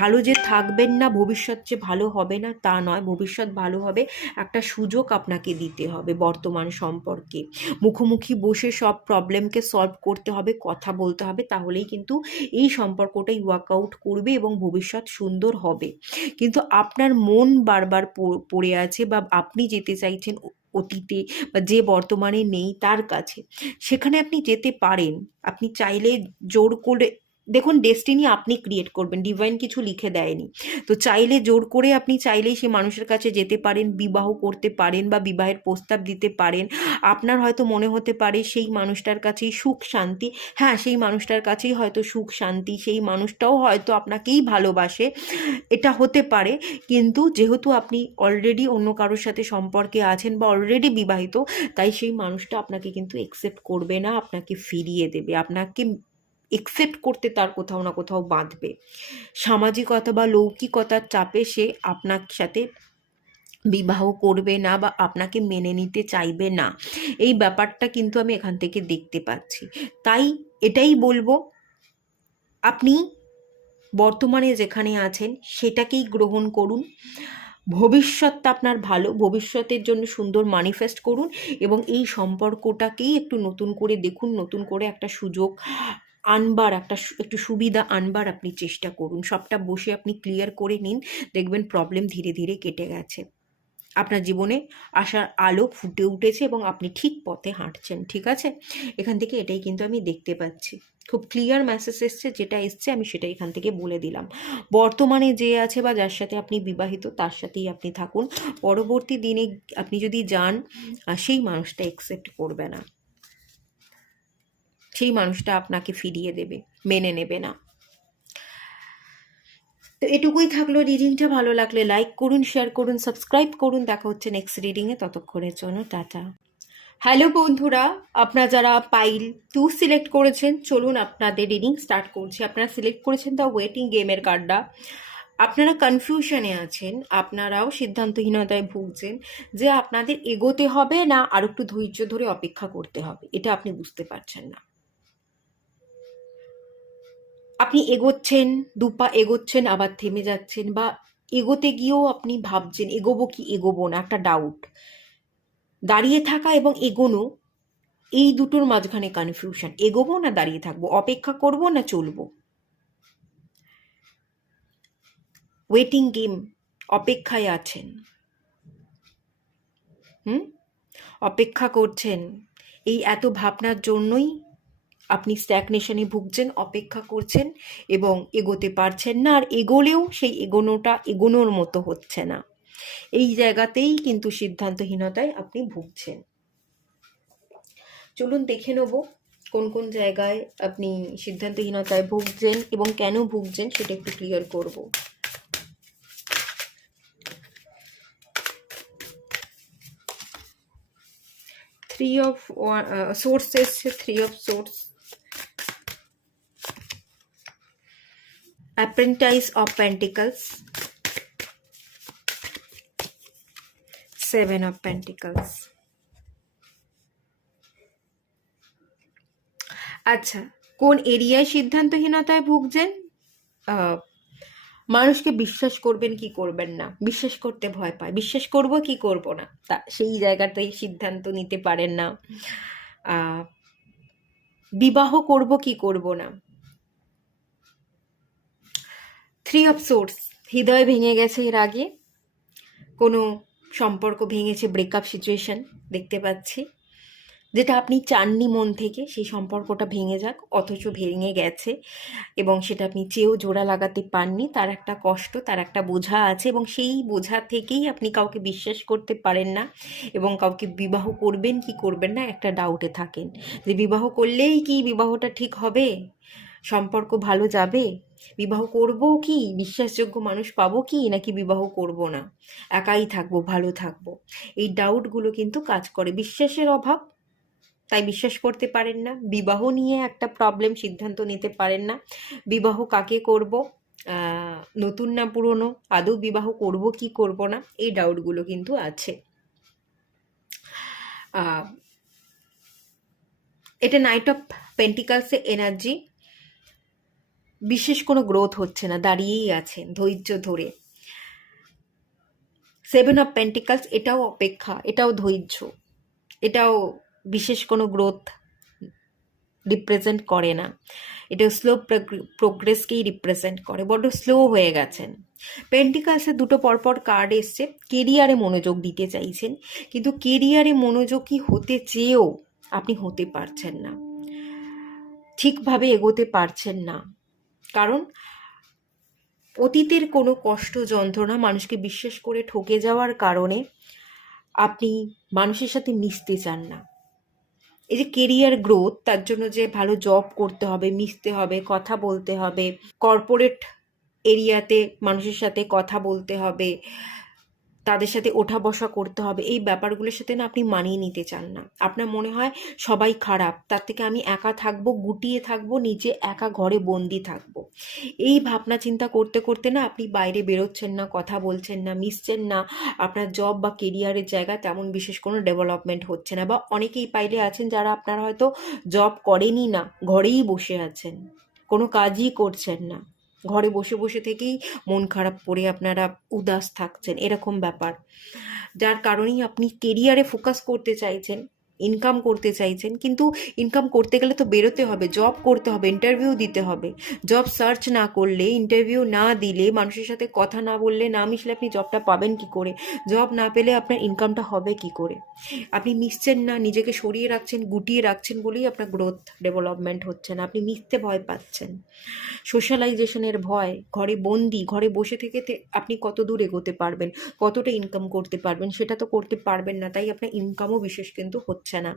ভালো যে থাকবেন না, ভবিষ্যৎ যে ভালো হবে না তা নয়, ভবিষ্যৎ ভালো হবে, একটা সুযোগ আপনাকে দিতে হবে বর্তমান সম্পর্কে, মুখোমুখি বসে সব প্রবলেমকে সলভ করতে হবে, কথা বলতে হবে, তাহলেই কিন্তু এই সম্পর্কটাই ওয়ার্কআউট করবে এবং ভবিষ্যৎ সুন্দর হবে। কিন্তু আপনার মন বারবার পড়ে আছে, বা আপনি যেতে চাইছেন অতীতে, বা যে বর্তমানে নেই তার কাছে, সেখানে আপনি যেতে পারেন, আপনি চাইলে জোর করে দেখুন, ডেস্টিনি আপনি ক্রিয়েট করবেন, ডিভাইন কিছু লিখে দেয়নি। তো চাইলে জোর করে আপনি চাইলেই সেই মানুষের কাছে যেতে পারেন, বিবাহ করতে পারেন বা বিবাহের প্রস্তাব দিতে পারেন। আপনার হয়তো মনে হতে পারে সেই মানুষটার কাছেই সুখ শান্তি। হ্যাঁ, সেই মানুষটার কাছেই হয়তো সুখ শান্তি, সেই মানুষটাও হয়তো আপনাকেই ভালোবাসে, এটা হতে পারে। কিন্তু যেহেতু আপনি অলরেডি অন্য কারোর সাথে সম্পর্কে আছেন বা অলরেডি বিবাহিত, তাই সেই মানুষটা আপনাকে কিন্তু একসেপ্ট করবে না, আপনাকে ফিরিয়ে দেবে, আপনাকে একসেপ্ট করতে তার কোথাও না কোথাও বাঁধবে। সামাজিকতা বা লৌকিকতার চাপে সে আপনার সাথে বিবাহ করবে না বা আপনাকে মেনে নিতে চাইবে না। এই ব্যাপারটা কিন্তু আমি এখান থেকে দেখতে পাচ্ছি। তাই এটাই বলবো, আপনি বর্তমানে যেখানে আছেন সেটাকেই গ্রহণ করুন। ভবিষ্যৎটা আপনার ভালো, ভবিষ্যতের জন্য সুন্দর ম্যানিফেস্ট করুন এবং এই সম্পর্কটাকেই একটু নতুন করে দেখুন, নতুন করে একটা সুযোগ আনবার, একটু সুবিধা আনবার আপনি চেষ্টা করুন। সবটা বসে আপনি ক্লিয়ার করে নিন, দেখবেন প্রবলেম ধীরে ধীরে কেটে গেছে, আপনার জীবনে আসার আলো ফুটে উঠেছে এবং আপনি ঠিক পথে হাঁটছেন। ঠিক আছে, এখান থেকে এটাই কিন্তু আমি দেখতে পাচ্ছি। খুব ক্লিয়ার মেসেজ এসছে, যেটা এসছে আমি সেটা এখান থেকে বলে দিলাম। বর্তমানে যে আছে বা যার সাথে আপনি বিবাহিত তার সাথেই আপনি থাকুন। পরবর্তী দিনে আপনি যদি যান, সেই মানুষটা অ্যাকসেপ্ট করবে না, সেই মানুষটা আপনাকে ফিরিয়ে দেবে, মেনে নেবে না। তো এটুকুই থাকলো রিডিংটা। ভালো লাগলে লাইক করুন, শেয়ার করুন, সাবস্ক্রাইব করুন। দেখা হচ্ছে নেক্সট রিডিংয়ে, ততক্ষণের জন্য টাটা। হ্যালো বন্ধুরা, আপনারা যারা পাইল 2 সিলেক্ট করেছেন, চলুন আপনাদের রিডিং স্টার্ট করছি। আপনারা সিলেক্ট করেছেন দ্য ওয়েটিং গেমের কার্ডটা। আপনারা কনফিউশনে আছেন, আপনারাও সিদ্ধান্তহীনতায় ভুগছেন যে আপনাদের এগোতে হবে না আর একটু ধৈর্য ধরে অপেক্ষা করতে হবে, এটা আপনি বুঝতে পারছেন না। আপনি এগোচ্ছেন, দুপা এগোচ্ছেন, আবার থেমে যাচ্ছেন, বা এগোতে গিয়েও আপনি ভাবছেন এগোবো কি এগোবো না, একটা ডাউট। দাঁড়িয়ে থাকা এবং এগোনো, এই দুটোর মাঝখানে কনফিউশন। এগোবো না দাঁড়িয়ে থাকবো, অপেক্ষা করব না চলবো। ওয়েটিং গেম, অপেক্ষায় আছেন। অপেক্ষা করছেন। এই এত ভাবনার জন্যই আপনি স্ট্যাগনেশনে ভুগছেন, অপেক্ষা করছেন এবং এগোতে পারছেন না। আর এগোলেও সেই এগোনোটা এগোনোর মতো হচ্ছে না। এই জায়গাতেই কিন্তু সিদ্ধান্তহীনতায় আপনি ভুগছেন। চলুন দেখে নেব কোন কোন জায়গায় আপনি সিদ্ধান্তহীনতায় ভুগছেন এবং কেন ভুগছেন, সেটা একটু ক্লিয়ার করব। থ্রি অফ সোর্স এসছে, three of swords, apprentice of pentacles, 7 of pentacles. আচ্ছা, কোন এরিয়ায় সিদ্ধান্তহীনতায় ভুগছেন? মানুষকে বিশ্বাস করবেন কি করবেন না, বিশ্বাস করতে ভয় পায়, বিশ্বাস করব কি করব না, তা সেই জায়গাতেই সিদ্ধান্ত নিতে পারেন না। বিবাহ করব কি করব না। থ্রি অফ সোর্স, হৃদয় ভেঙে গেছে এর আগে, কোনো সম্পর্ক ভেঙেছে, ব্রেকআপ সিচুয়েশন দেখতে পাচ্ছি, যেটা আপনি চাননি মন থেকে সেই সম্পর্কটা ভেঙে যাক, অথচ ভেঙে গেছে এবং সেটা আপনি চেয়েও জোড়া লাগাতে পাননি। তার একটা কষ্ট, তার একটা বোঝা আছে এবং সেই বোঝা থেকেই আপনি কাউকে বিশ্বাস করতে পারেন না এবং কাউকে বিবাহ করবেন কি করবেন না একটা ডাউটে থাকেন, যে বিবাহ করলেই কি বিবাহটা ঠিক হবে, সম্পর্ক ভালো যাবে, বিবাহ করব কি, বিশ্বাসযোগ্য মানুষ পাবো কি, নাকি বিবাহ করব না, একাই থাকবো, ভালো থাকবো। এই ডাউটগুলো কিন্তু কাজ করে, বিশ্বাসের অভাব, তাই বিশ্বাস করতে পারেন না। বিবাহ নিয়ে একটা প্রবলেম, সিদ্ধান্ত নিতে পারেন না, বিবাহ কাকে করব, নতুন না পুরনো, আদৌ বিবাহ করব কি করব না, এই ডাউটগুলো কিন্তু আছে। এটা নাইট অফ পেন্টিকালসের এনার্জি। বিশেষ কোনো গ্রোথ হচ্ছে না, দাঁড়িয়েই আছেন ধৈর্য ধরে। 7 অফ পেন্টিকালস, এটাও অপেক্ষা, এটাও ধৈর্য, এটাও বিশেষ কোনো গ্রোথ রিপ্রেজেন্ট করে না, এটা স্লো প্রোগ্রেসকেই রিপ্রেজেন্ট করে, বড্ড স্লো হয়ে গেছেন। পেন্টিকালসে দুটো পরপর কার্ড এসছে, কেরিয়ারে মনোযোগ দিতে চাইছেন, কিন্তু কেরিয়ারে মনোযোগী হতে চেয়েও আপনি হতে পারছেন না, ঠিকভাবে এগোতে পারছেন না। কারণ অতীতের কোনো কষ্ট যন্ত্রণা মানুষকে বিশ্বাস করে ঠকে যাওয়ার কারণে আপনি মানুষের সাথে মিশতে চান না। এই যে কেরিয়ার গ্রোথ, তার জন্য যে ভালো জব করতে হবে, মিশতে হবে, কথা বলতে হবে, কর্পোরেট এরিয়াতে মানুষের সাথে কথা বলতে হবে, তাদের সাথে ওঠা বসা করতে হবে, এই ব্যাপারগুলোর সাথে না আপনি মানিয়ে নিতে চান না। আপনার মনে হয় সবাই খারাপ, তার থেকে আমি একা থাকবো, গুটিয়ে থাকবো, নিজে একা ঘরে বন্দি থাকবো। এই ভাবনা চিন্তা করতে করতে না আপনি বাইরে বেরোচ্ছেন না, কথা বলছেন না, মিশছেন না, আপনার জব বা কেরিয়ারের জায়গায় তেমন বিশেষ কোনো ডেভেলপমেন্ট হচ্ছে না। বা অনেকেই বাইরে আছেন যারা আপনার হয়তো জব করেনই না, ঘরেই বসে আছেন, কোনো কাজই করছেন না, ঘরে বসে বসে থেকেই মন খারাপ করে আপনারা উদাস থাকছেন, এরকম ব্যাপার। যার কারণেই আপনি কেরিয়ারে ফোকাস করতে চাইছেন, ইনকাম করতে চাইছেন, কিন্তু ইনকাম করতে গেলে তো বেরোতে হবে, জব করতে হবে, ইন্টারভিউ দিতে হবে। জব সার্চ না করলে, ইন্টারভিউ না দিলে, মানুষের সাথে কথা না বললে, না মিশলে আপনি জবটা পাবেন কি করে? জব না পেলে আপনার ইনকামটা হবে কি করে? আপনি মিশছেন না, নিজেকে সরিয়ে রাখছেন, গুটিয়ে রাখছেন বলেই আপনার গ্রোথ ডেভেলপমেন্ট হচ্ছে না। আপনি মিশতে ভয় পাচ্ছেন, সোশ্যালাইজেশনের ভয়, ঘরে বন্দি, ঘরে বসে থেকে আপনি কত দূর এগোতে পারবেন, কতটা ইনকাম করতে পারবেন, সেটা তো করতে পারবেন না। তাই আপনার ইনকামও বিশেষ কিন্তু হচ্ছে না।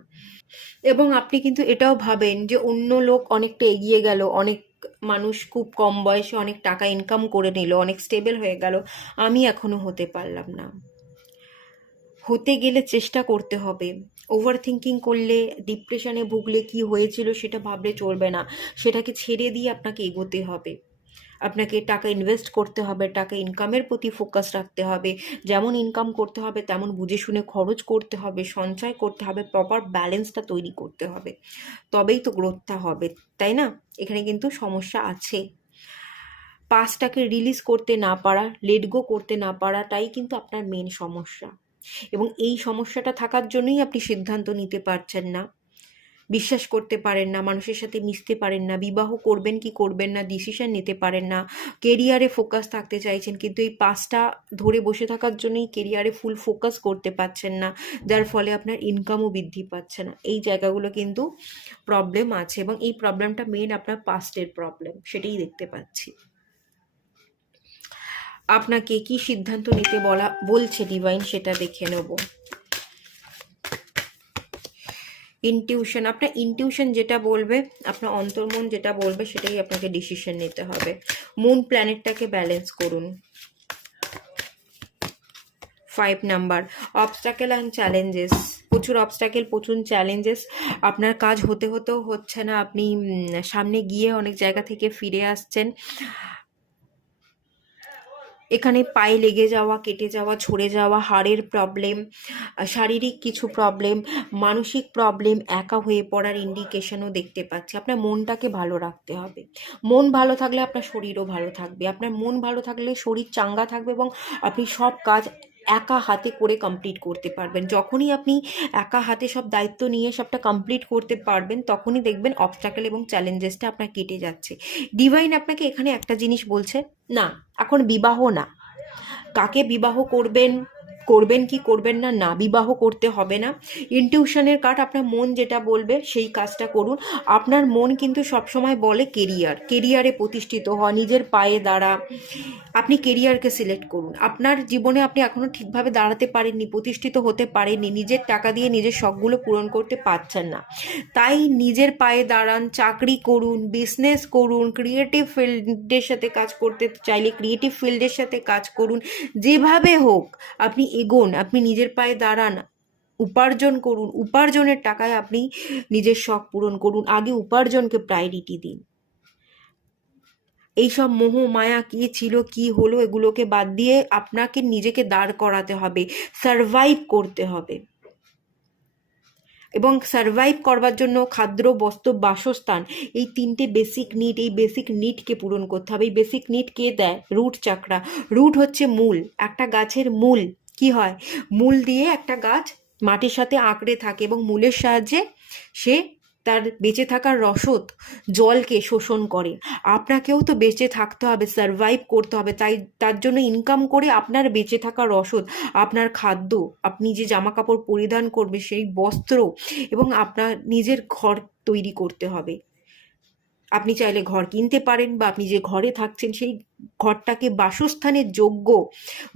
এবং আপনি কিন্তু এটাও ভাবেন যে অন্য লোক অনেকটা এগিয়ে গেল, অনেক মানুষ খুব কম বয়সে অনেক টাকা ইনকাম করে নিল, অনেক স্টেবল হয়ে গেল, আমি এখনো হতে পারলাম না। হতে গেলে চেষ্টা করতে হবে। ওভার থিঙ্কিং করলে, ডিপ্রেশনে ভুগলে কি হয়েছিল সেটা ভাবলে চলবে না, সেটাকে ছেড়ে দিয়ে আপনাকে এগোতে হবে। আপনাকে টাকা ইনভেস্ট করতে হবে, টাকা ইনকামের প্রতি ফোকাস রাখতে হবে, যেমন ইনকাম করতে হবে তেমন বুঝে শুনে খরচ করতে হবে, সঞ্চয় করতে হবে, প্রপার ব্যালেন্সটা তৈরি করতে হবে, তবেই তো গ্রোথটা হবে, তাই না? এখানে কিন্তু সমস্যা আছে। পাস্টটাকে রিলিজ করতে না পারা, লেট গো করতে না পারাটাই কিন্তু আপনার মেন সমস্যা। এবং এই সমস্যাটা থাকার জন্যই আপনি সিদ্ধান্ত নিতে পারছেন না, বিশ্বাস করতে পারেন না, মানুষের সাথে মিশতে পারেন না, বিবাহ করবেন কি করবেন না ডিসিশন নিতে পারেন না, কেরিয়ারে ফোকাস থাকতে চাইছেন, কিন্তু এই পাসটা ধরে বসে থাকার জন্যই কেরিয়ারে ফুল ফোকাস করতে পারছেন না, যার ফলে আপনার ইনকামও বৃদ্ধি পাচ্ছে না। এই জায়গাগুলো কিন্তু প্রবলেম আছে, এবং এই প্রবলেমটা মেন আপনার পাস্টের প্রবলেম, সেটাই দেখতে পাচ্ছি। আপনাকে কি সিদ্ধান্ত নিতে বলছে ডিভাইন সেটা দেখে নেব। ইনটিউশন, আপনার ইনটিউশন যেটা বলবে, আপনার অন্তর্মন যেটা বলবে সেটাই আপনাকে ডিসিশন নিতে হবে। মুন প্ল্যানেটটাকে ব্যালেন্স করুন। 5 নাম্বার, অবস্টাকেল অ্যান্ড চ্যালেঞ্জেস, প্রচুর অবস্টাকেল, প্রচুর চ্যালেঞ্জেস, আপনার কাজ হতে হতেও হচ্ছে না, আপনি সামনে গিয়ে অনেক জায়গা থেকে ফিরে আসছেন। এখানে পায়ে লেগে যাওয়া, কেটে যাওয়া, ঝরে যাওয়া, হাড়ের প্রবলেম, শারীরিক কিছু প্রবলেম, মানসিক প্রবলেম, একা হয়ে পড়ার ইন্ডিকেশনও দেখতে পাচ্ছি। আপনার মনটাকে ভালো রাখতে হবে, মন ভালো থাকলে আপনার শরীরও ভালো থাকবে, আপনার মন ভালো থাকলে শরীর চাঙ্গা থাকবে, এবং আপনি সব কাজ একা হাতে করে কমপ্লিট করতে পারবেন। যখনই আপনি একা হাতে সব দায়িত্ব নিয়ে সবটা কমপ্লিট করতে পারবেন, তখনই দেখবেন অবস্টাকেল এবং চ্যালেঞ্জেসটা আপনার কেটে যাচ্ছে। ডিভাইন আপনাকে এখানে একটা জিনিস বলছে, না এখন বিবাহ না, কাকে বিবাহ করবেন, করবেন কি করবেন না, না বিবাহ করতে হবে না। ইনটিউশনের কার্ড, আপনার মন যেটা বলবে সেই কাজটা করুন। আপনার মন কিন্তু সবসময় বলে কেরিয়ার, কেরিয়ারে প্রতিষ্ঠিত হওয়া, নিজের পায়ে দাঁড়া। আপনি কেরিয়ারকে সিলেক্ট করুন। আপনার জীবনে আপনি এখনো ঠিকভাবে দাঁড়াতে পারেননি, প্রতিষ্ঠিত হতে পারেননি, নিজের টাকা দিয়ে নিজের শখগুলো পূরণ করতে পারছেন না, তাই নিজের পায়ে দাঁড়ান, চাকরি করুন, বিজনেস করুন, ক্রিয়েটিভ ফিল্ডের সাথে কাজ করতে চাইলে ক্রিয়েটিভ ফিল্ডের সাথে কাজ করুন, যেভাবে হোক আপনি এগোন, আপনি নিজের পায়ে দাঁড়ান, উপার্জন করুন, উপার্জনের টাকায় আপনি নিজের শখ পূরণ করুন। আগে উপার্জনকে প্রায়োরিটি দিন। এইসব মোহ মায়া কি ছিল কি হলো এগুলোকে বাদ দিয়ে আপনাকে নিজেকে দাঁড় করাতে হবে, সারভাইভ করতে হবে। এবং সারভাইভ করবার জন্য খাদ্য, বস্ত্র, বাসস্থান, এই 3টে বেসিক নিড, এই বেসিক নিডকে পূরণ করতে হবে। এই বেসিক নিড কে দেয়? রুট চাকরা। রুট হচ্ছে মূল। একটা গাছের মূল কি হয়? মূল দিয়ে একটা গাছ মাটির সাথে আঁকড়ে থাকে, এবং মূলের সাহায্যে সে তার বেঁচে থাকার রসদ জলকে শোষণ করে। আপনাকেও তো বেঁচে থাকতে হবে, সারভাইভ করতে হবে, তাই তার জন্য ইনকাম করে আপনার বেঁচে থাকার রসদ, আপনার খাদ্য, আপনি যে জামা কাপড় পরিধান করবে সেই বস্ত্র, এবং আপনার নিজের ঘর তৈরি করতে হবে। আপনি চাইলে ঘর কিনতে পারেন, বা আপনি যে ঘরে থাকছেন সেই ঘরটাকে বাসস্থানের যোগ্য,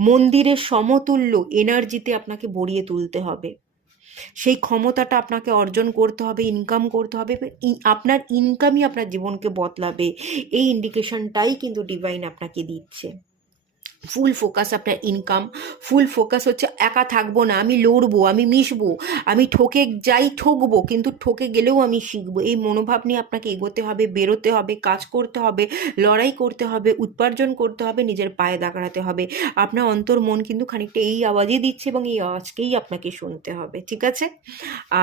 মন্দিরের সমতুল্য এনার্জিতে আপনাকে ভরিয়ে তুলতে হবে। সেই ক্ষমতাটা আপনাকে অর্জন করতে হবে, ইনকাম করতে হবে। আপনার ইনকামই আপনার জীবনকে বদলাবে, এই ইন্ডিকেশনটাই কিন্তু ডিভাইন আপনাকে দিচ্ছে। ফুল ফোকাস আপনার ইনকাম, ফুল ফোকাস হচ্ছে একা থাকবো না, আমি লড়বো, আমি মিশবো, আমি ঠকে যাই ঠকবো, কিন্তু ঠকে গেলেও আমি শিখবো। এই মনোভাব নিয়ে আপনাকে এগোতে হবে, বেরোতে হবে, কাজ করতে হবে, লড়াই করতে হবে, উপার্জন করতে হবে, নিজের পায়ে দাঁড়াতে হবে। আপনার অন্তর মন কিন্তু খানিকটা এই আওয়াজই দিচ্ছে, এবং এই আওয়াজকেই আপনাকে শুনতে হবে, ঠিক আছে?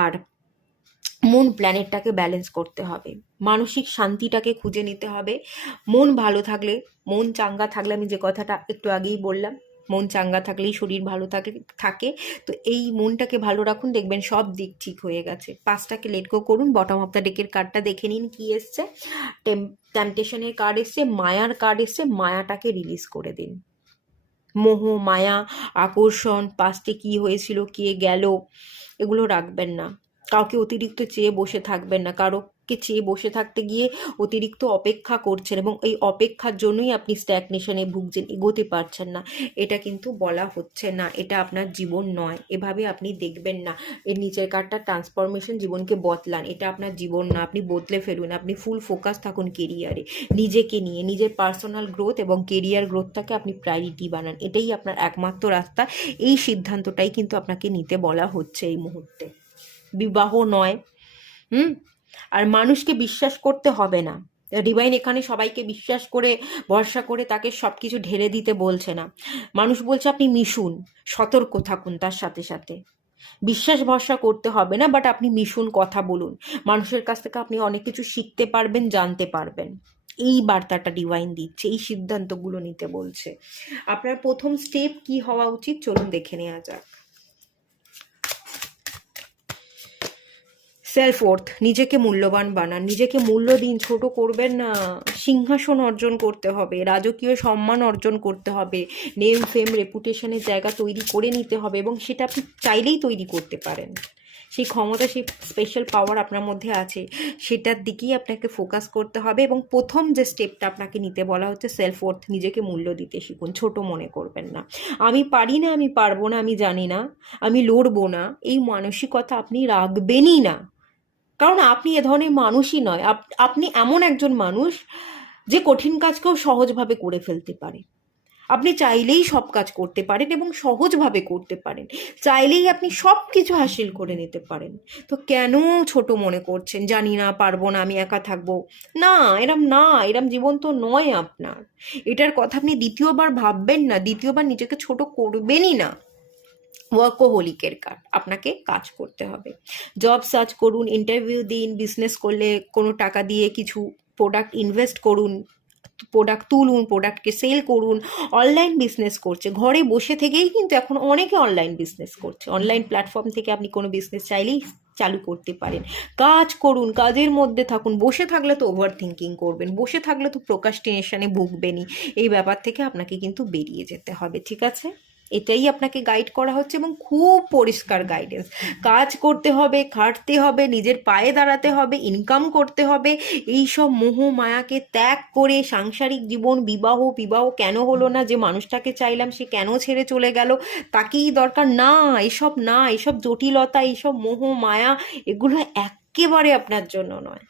আর মন প্ল্যানেটটাকে ব্যালেন্স করতে হবে, মানসিক শান্তিটাকে খুঁজে নিতে হবে। মন ভালো থাকলে, মন চাঙ্গা থাকলে, আমি যে কথাটা একটু আগেই বললাম, মন চাঙ্গা থাকলেই শরীর ভালো থাকে। তো এই মনটাকে ভালো রাখুন, দেখবেন সব দিক ঠিক হয়ে গেছে। পাঁচটাকে লেট গো করুন। বটম অফ দ্য ডেকের কার্ডটা দেখে নিন কি এসছে। টেম্পটেশনের কার্ড এসছে, মায়ার কার্ড এসছে। মায়াটাকে রিলিজ করে দিন। মোহ, মায়া, আকর্ষণ, পাস্টে কি হয়েছিল, কে গেল, এগুলো রাখবেন না। কাউকে অতিরিক্ত চেয়ে বসে থাকবেন না, কারোকে চেয়ে বসে থাকতে গিয়ে অতিরিক্ত অপেক্ষা করছেন, এবং এই অপেক্ষার জন্যই আপনি স্ট্যাগনেশনে ভুগছেন, এগোতে পারছেন না। এটা কিন্তু বলা হচ্ছে না, এটা আপনার জীবন নয়, এভাবে আপনি দেখবেন না। এর নিচের কার্ডটা ট্রান্সফরমেশন, জীবনকে বদলান। এটা আপনার জীবন না, আপনি বদলে ফেলুন। আপনি ফুল ফোকাস থাকুন কেরিয়ারে, নিজেকে নিয়ে, নিজের পার্সোনাল গ্রোথ এবং কেরিয়ার গ্রোথটাকে আপনি প্রায়োরিটি বানান। এটাই আপনার একমাত্র রাস্তা। এই সিদ্ধান্তটাই কিন্তু আপনাকে নিতে বলা হচ্ছে এই মুহূর্তে। বিবাহ নয়। আর মানুষকে বিশ্বাস করতে হবে না। ডিভাইন এখানে সবাইকে বিশ্বাস করে, ভরসা করে তাকে সব কিছু ঢেলে দিতে বলছে না। মানুষ বলছে আপনি মিশুন, সতর্ক থাকুন তার সাথে সাথে। বিশ্বাস ভরসা করতে হবে না, বাট আপনি মিশুন, কথা বলুন। মানুষের কাছ থেকে আপনি অনেক কিছু শিখতে পারবেন, জানতে পারবেন। এই বার্তাটা ডিভাইন দিচ্ছে, এই সিদ্ধান্তগুলো নিতে বলছে। আপনার প্রথম স্টেপ কি হওয়া উচিত, চলুন দেখে নেওয়া যাক। সেলফ ওর্থ, নিজেকে মূল্যবান বানান, নিজেকে মূল্য দিন, ছোট করবেন না। সিংহাসন অর্জন করতে হবে, রাজকীয় সম্মান অর্জন করতে হবে, নেম ফেম রেপুটেশনের জায়গা তৈরি করে নিতে হবে, এবং সেটা আপনি চাইলেই তৈরি করতে পারেন। সেই ক্ষমতা, সেই স্পেশাল পাওয়ার আপনার মধ্যে আছে, সেটার দিকেই আপনাকে ফোকাস করতে হবে। এবং প্রথম যে স্টেপটা আপনাকে নিতে বলা হচ্ছে সেলফ ওর্থ, নিজেকে মূল্য দিতে শিখুন, ছোট মনে করবেন না। আমি পারি না, আমি পারবো না, আমি জানি না, আমি লড়বো না, এই মানসিকতা আপনি রাখবেনই না। কারণ আপনি এ ধরনের মানুষই নয়। আপনি এমন একজন মানুষ যে কঠিন কাজকেও সহজভাবে করে ফেলতে পারে। আপনি চাইলেই সব কাজ করতে পারেন এবং সহজভাবে করতে পারেন। চাইলেই আপনি সব কিছু হাসিল করে নিতে পারেন। তো কেন ছোট মনে করছেন, জানি না, পারবো না, আমি একা থাকবো? না, এরম না, এরম জীবন তো নয় আপনার। এটার কথা আপনি দ্বিতীয়বার ভাববেন না, দ্বিতীয়বার নিজেকে ছোট করবেনই না। ওয়ার্কোহলিকের কাজ, আপনাকে কাজ করতে হবে। জব সার্চ করুন, ইন্টারভিউ দিন, বিজনেস করলে কোনো টাকা দিয়ে কিছু প্রোডাক্ট ইনভেস্ট করুন, প্রোডাক্ট তুলুন, প্রোডাক্টকে সেল করুন। অনলাইন বিজনেস করছে, ঘরে বসে থেকেই কিন্তু এখন অনেকে অনলাইন বিজনেস করছে। অনলাইন প্ল্যাটফর্ম থেকে আপনি কোনো বিজনেস চাইলেই চালু করতে পারেন। কাজ করুন, কাজের মধ্যে থাকুন। বসে থাকলে তো ওভার থিঙ্কিং করবেন, বসে থাকলে তো প্রোক্রাস্টিনেশনে ভুগবেনই। এই ব্যাপার থেকে আপনাকে কিন্তু বেরিয়ে যেতে হবে, ঠিক আছে? এটাই আপনাকে গাইড করা হচ্ছে, এবং খুব পরিষ্কার গাইডেন্স। কাজ করতে হবে, খাটতে হবে, নিজের পায়ে দাঁড়াতে হবে, ইনকাম করতে হবে। এই সব মোহ মায়াকে ত্যাগ করে সাংসারিক জীবন, বিবাহ কেন হলো না, যে মানুষটাকে চাইলাম সে কেন ছেড়ে চলে গেল, তাকেই দরকার না, এসব না, এসব জটিলতা, এইসব মোহ মায়া, এগুলো একেবারে আপনার জন্য নয়।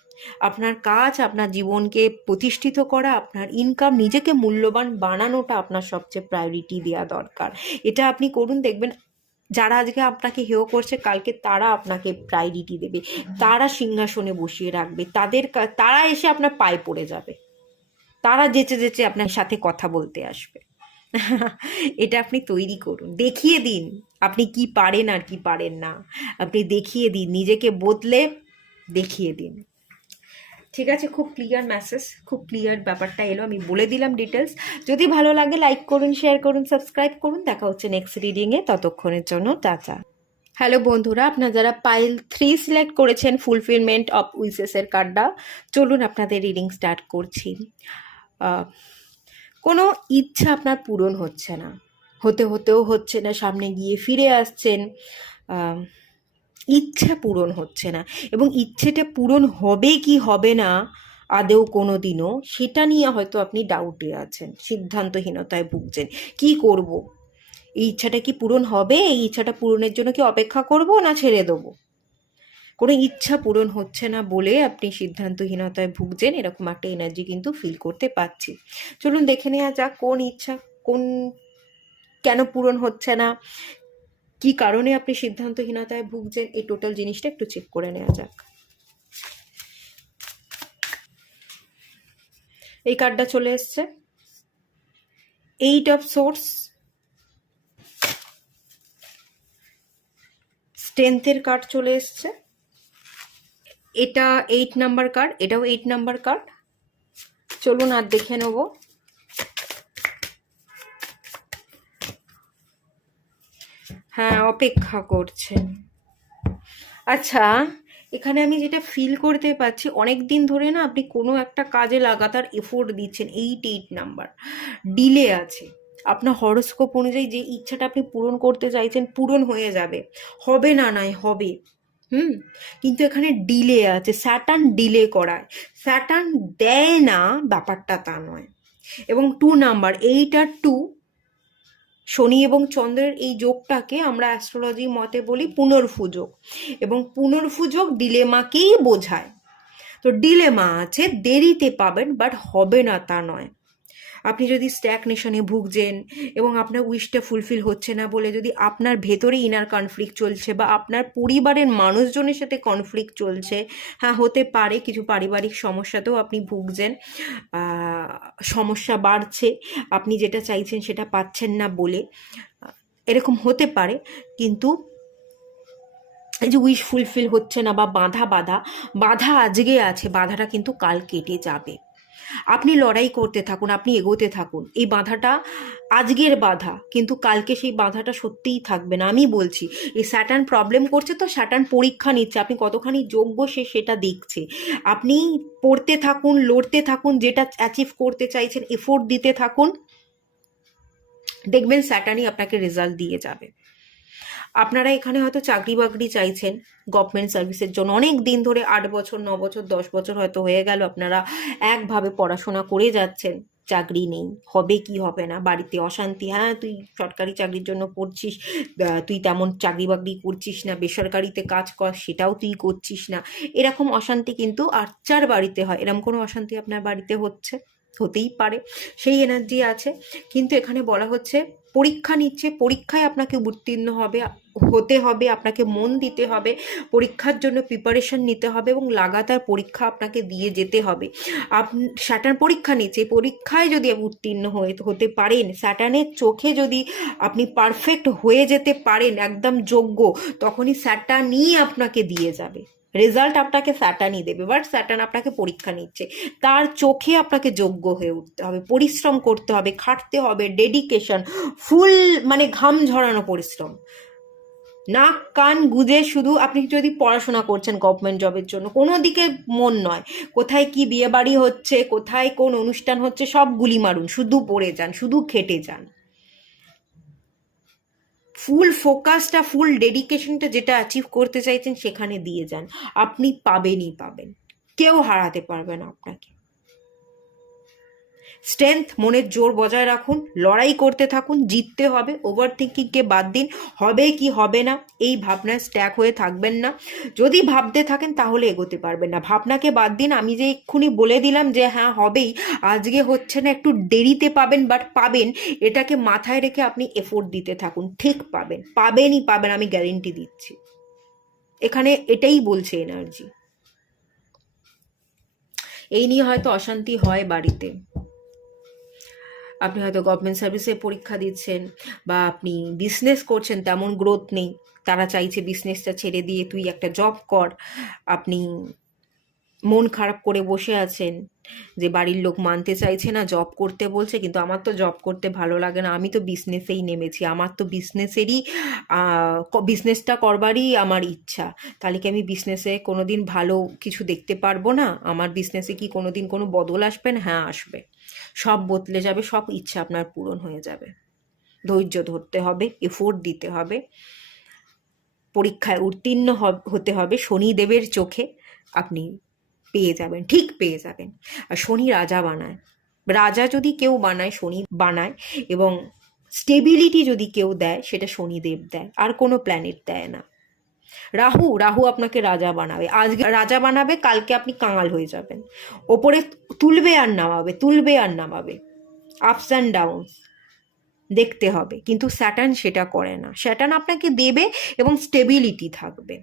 আপনার কাজ, আপনার জীবনকে প্রতিষ্ঠিত করা, আপনার ইনকাম, নিজেকে মূল্যবান বানানোটা আপনার সবচেয়ে প্রায়োরিটি দেওয়া দরকার। এটা আপনি করুন, দেখবেন যারা আজকে আপনাকে হেয় করছে, কালকে তারা আপনাকে প্রায়োরিটি দেবে, তারা সিংহাসনে বসিয়ে রাখবে, তারা এসে আপনার পায়ে পড়ে যাবে, তারা যেচে যেচে আপনার সাথে কথা বলতে আসবে। এটা আপনি তৈরি করুন, দেখিয়ে দিন আপনি কি পারেন আর কি পারেন না। আপনি দেখিয়ে দিন, নিজেকে বদলে দেখিয়ে দিন। ঠিক আছে, খুব ক্লিয়ার মেসেজ, খুব ক্লিয়ার ব্যাপারটা এলো, আমি বলে দিলাম ডিটেলস। যদি ভালো লাগে লাইক করুন, শেয়ার করুন, সাবস্ক্রাইব করুন। দেখা হচ্ছে নেক্সট রিডিংয়ে, ততক্ষণের জন্য টাটা। হ্যালো বন্ধুরা, আপনারা যারা পাইল 3 সিলেক্ট করেছেন, ফুলফিলমেন্ট অফ উইসেসের কার্ডটা, চলুন আপনাদের রিডিং স্টার্ট করছি। কোনো ইচ্ছা আপনার পূরণ হচ্ছে না, হতেও হচ্ছে না, সামনে গিয়ে ফিরে আসছেন, ইচ্ছা পূরণ হচ্ছে না, এবং ইচ্ছেটা পূরণ হবে কি হবে না আদেও কোনো দিনও, সেটা নিয়ে হয়তো আপনি ডাউটে আছেন, সিদ্ধান্তহীনতায় ভুগছেন। কি করব, এই ইচ্ছাটা কি পূরণ হবে, এই ইচ্ছাটা পূরণের জন্য কি অপেক্ষা করব না ছেড়ে দেবো? কোনো ইচ্ছা পূরণ হচ্ছে না বলে আপনি সিদ্ধান্তহীনতায় ভুগছেন, এরকম একটা এনার্জি কিন্তু ফিল করতে পাচ্ছি। চলুন দেখে নেওয়া যাক কোন ইচ্ছা, কোন, কেন পূরণ হচ্ছে না, কি কারণে আপনি সিদ্ধান্তহীনতায় ভুগছেন, এই টোটাল জিনিসটা একটু চেক করে নেওয়া যাক। এই কার্ডটা চলে এসছে, 8 অফ সোর্স, স্ট্রেংথের কার্ড চলে এসছে, এটা 8 নাম্বার কার্ড, এটাও 8 নাম্বার কার্ড। চলুন আর দেখে নেব। হ্যাঁ, অপেক্ষা করছেন। আচ্ছা, এখানে আমি যেটা ফিল করতে পারছি, অনেক দিন ধরে না আপনি কোনো একটা কাজে লাগাতার এফোর্ট দিচ্ছেন, 8 নাম্বার, ডিলে আছে। আপনার হরোস্কোপ অনুযায়ী যে ইচ্ছাটা আপনি পূরণ করতে চাইছেন পূরণ হয়ে যাবে, হবে না নয়, হবে। কিন্তু এখানে ডিলে আছে, স্যাটার্ন ডিলে করায়, স্যাটার্ন দেয় না ব্যাপারটা তা নয়। এবং 2 নাম্বার, 8 আর 2, শনি এবং চন্দ্রের এই যোগটাকে আমরা অ্যাস্ট্রোলজি মতে বলি পুনর্ফুযোগ, এবং পুনর্ফুযোগ ডিলেমাকেই বোঝায়। তো ডিলেমা আছে, দেরিতে পাবেন, বাট হবে না তা নয়। আপনি যদি স্ট্যাগনেশনে ভুগছেন এবং আপনার উইশটা ফুলফিল হচ্ছে না বলে যদি আপনার ভেতরে ইনার কনফ্লিক্ট চলছে, বা আপনার পরিবারের মানুষজনের সাথে কনফ্লিক্ট চলছে, হ্যাঁ হতে পারে কিছু পারিবারিক সমস্যাতেও আপনি ভুগছেন, সমস্যা বাড়ছে, আপনি যেটা চাইছেন সেটা পাচ্ছেন না বলে, এরকম হতে পারে। কিন্তু এই যে উইশ ফুলফিল হচ্ছে না বা বাধা বাধা বাধা আজকে আছে, বাধাটা কিন্তু কাল কেটে যাবে। আপনি লড়াই করতে থাকুন, আপনি এগোতে থাকুন। এই বাধাটা আজকের বাধা, কিন্তু কালকে সেই বাধাটা সত্যিই থাকবে না। আমি বলছি, এই স্যাটার্ন প্রবলেম করছে, তো স্যাটার্ন পরীক্ষা নিচ্ছে আপনি কতখানি যোগ্য সে সেটা দেখছে। আপনি পড়তে থাকুন, লড়তে থাকুন, যেটা অ্যাচিভ করতে চাইছেন এফোর্ট দিতে থাকুন, দেখবেন স্যাটার্নই আপনাকে রেজাল্ট দিয়ে যাবে। আপনারা এখানে হয়তো চাকরি বাকরি চাইছেন গভর্নমেন্ট সার্ভিসের জন্য, অনেক দিন ধরে 8 বছর 9 বছর 10 বছর হয়তো হয়ে গেল আপনারা একভাবে পড়াশোনা করে যাচ্ছেন, চাকরি নেই, হবে কি হবে না, বাড়িতে অশান্তি, হ্যাঁ তুই সরকারি চাকরির জন্য পড়ছিস, তুই তেমন চাকরি বাকরি করছিস না, বেসরকারিতে কাজ কর সেটাও তুই করছিস না, এরকম অশান্তি কিন্তু আর্চার বাড়িতে হয়। এরকম কোনো অশান্তি আপনার বাড়িতে হচ্ছে, হতেই পারে, সেই এনার্জি আছে। কিন্তু এখানে বলা হচ্ছে পরীক্ষা নিচ্ছে, পরীক্ষায় আপনাকে উত্তীর্ণ হতে হবে, আপনাকে মন দিতে হবে, পরীক্ষার জন্য প্রিপারেশন নিতে হবে এবং লাগাতার পরীক্ষা আপনাকে দিয়ে যেতে হবে। স্যাটার্ন পরীক্ষা নিচ্ছে, পরীক্ষায় যদি উত্তীর্ণ হতে পারেন, স্যাটার্নের চোখে যদি আপনি পারফেক্ট হয়ে যেতে পারেন, একদম যোগ্য, তখনই স্যাটার্নই আপনাকে দিয়ে যাবে রেজাল্ট, আপনাকে স্যাটার্নই দেবে। বাট স্যাটার্ন আপনাকে পরীক্ষা নিচ্ছে, তার চোখে আপনাকে যোগ্য হয়ে উঠতে হবে, পরিশ্রম করতে হবে, খাটতে হবে, ডেডিকেশন ফুল, মানে ঘাম ঝরানো পরিশ্রম, নাক কান গুজে শুধু আপনি যদি পড়াশোনা করছেন গভর্নমেন্ট জবের জন্য, কোনো দিকে মন নয়, কোথায় কি বিয়ে বাড়ি হচ্ছে, কোথায় কোন অনুষ্ঠান হচ্ছে, সব গুলি মারুন, শুধু পড়ে যান, শুধু খেটে যান, ফুল ফোকাসটা, ফুল ডেডিকেশনটা যেটা অ্যাচিভ করতে চাইছেন সেখানে দিয়ে যান, আপনি পাবেনই পাবেন, কেউ হারাতে পারবে না আপনাকে। স্ট্রেংথ, মনের জোর বজায় রাখুন, লড়াই করতে থাকুন, জিততে হবে, ওভার থিঙ্কিংকে বাদ দিন, হবে কি হবে না এই ভাবনায় স্ট্যাক হয়ে থাকবেন না। যদি ভাবতে থাকেন তাহলে এগোতে পারবেন না, ভাবনাকে বাদ দিন। আমি যে এক্ষুনি বলে দিলাম যে হ্যাঁ হবেই, আজকে হচ্ছে না, একটু দেরিতে পাবেন, বাট পাবেন, এটাকে মাথায় রেখে আপনি এফোর্ট দিতে থাকুন, ঠিক পাবেন, পাবেনই পাবেন, আমি গ্যারেন্টি দিচ্ছি। এখানে এটাই বলছে এনার্জি। এই নিয়ে হয়তো অশান্তি হয় বাড়িতে, আপনি হয়তো গভর্নমেন্ট সার্ভিসে পরীক্ষা দিচ্ছেন, বা আপনি বিজনেস করছেন, তেমন গ্রোথ নেই, তারা চাইছে বিজনেসটা ছেড়ে দিয়ে তুই একটা জব কর, আপনি মন খারাপ করে বসে আছেন যে বাড়ির লোক মানতে চাইছে না, জব করতে বলছে, কিন্তু আমার তো জব করতে ভালো লাগে না, আমি তো বিজনেসেই নেমেছি, আমার তো বিজনেসটা করবারই আমার ইচ্ছা, তাহলে কি আমি বিজনেসে কোনোদিন ভালো কিছু দেখতে পারবো না? আমার বিজনেসে কি কোনোদিন কোনো বদল আসবে না? হ্যাঁ আসবে, সব বদলে যাবে, সব ইচ্ছা আপনার পূরণ হয়ে যাবে। ধৈর্য ধরতে হবে, এফোর্ট দিতে হবে, পরীক্ষায় উত্তীর্ণ হতে হবে, শনিদেবের চোখে আপনি পেয়ে যাবেন, ঠিক পেয়ে যাবেন। আর শনি রাজা বানায়, রাজা যদি কেউ বানায় শনি বানায়, এবং স্টেবিলিটি যদি কেউ দেয় সেটা শনিদেব দেয়, আর কোনো প্ল্যানেট দেয় না। রাহু রাহু আপনাকে রাজা বানাবে, আজকে রাজা বানাবে, কালকে আপনি কাঙাল হয়ে যাবেন, ওপরে তুলবে আর নামাবে, তুলবে আর নামাবে, আপস অ্যান্ড ডাউনস দেখতে হবে। কিন্তু স্যাটার্ন সেটা করে না, স্যাটার্ন আপনাকে দেবে এবং স্টেবিলিটি থাকবে,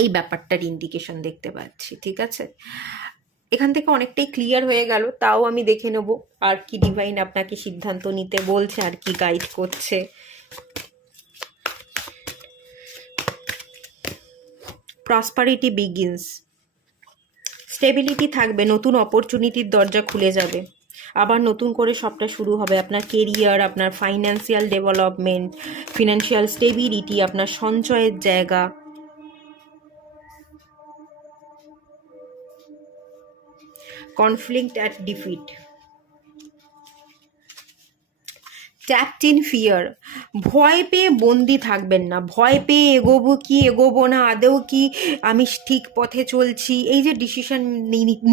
এই ব্যাপারটার ইন্ডিকেশন দেখতে পাচ্ছি। ঠিক আছে, এখান থেকে অনেকটাই ক্লিয়ার হয়ে গেল, তাও আমি দেখে নেব আর কি ডিভাইন আপনাকে সিদ্ধান্ত নিতে বলছে, আর কি গাইড করছে। প্রসপারিটি বিগিনস, স্টেবিলিটি থাকবে, নতুন অপরচুনিটির দরজা খুলে যাবে, আবার নতুন করে সবটা শুরু হবে। আপনার কেরিয়ার, আপনার ফাইন্যান্সিয়াল ডেভেলপমেন্ট, ফিনান্সিয়াল স্টেবিলিটি, আপনার সঞ্চয়ের জায়গা, conflict at defeat, tapped in fear, ভয় পেয়ে বন্দি থাকবেন না, ভয় পেয়ে এগোবো কি এগোবো না, আদৌ কি আমি ঠিক পথে চলছি, এই যে ডিসিশন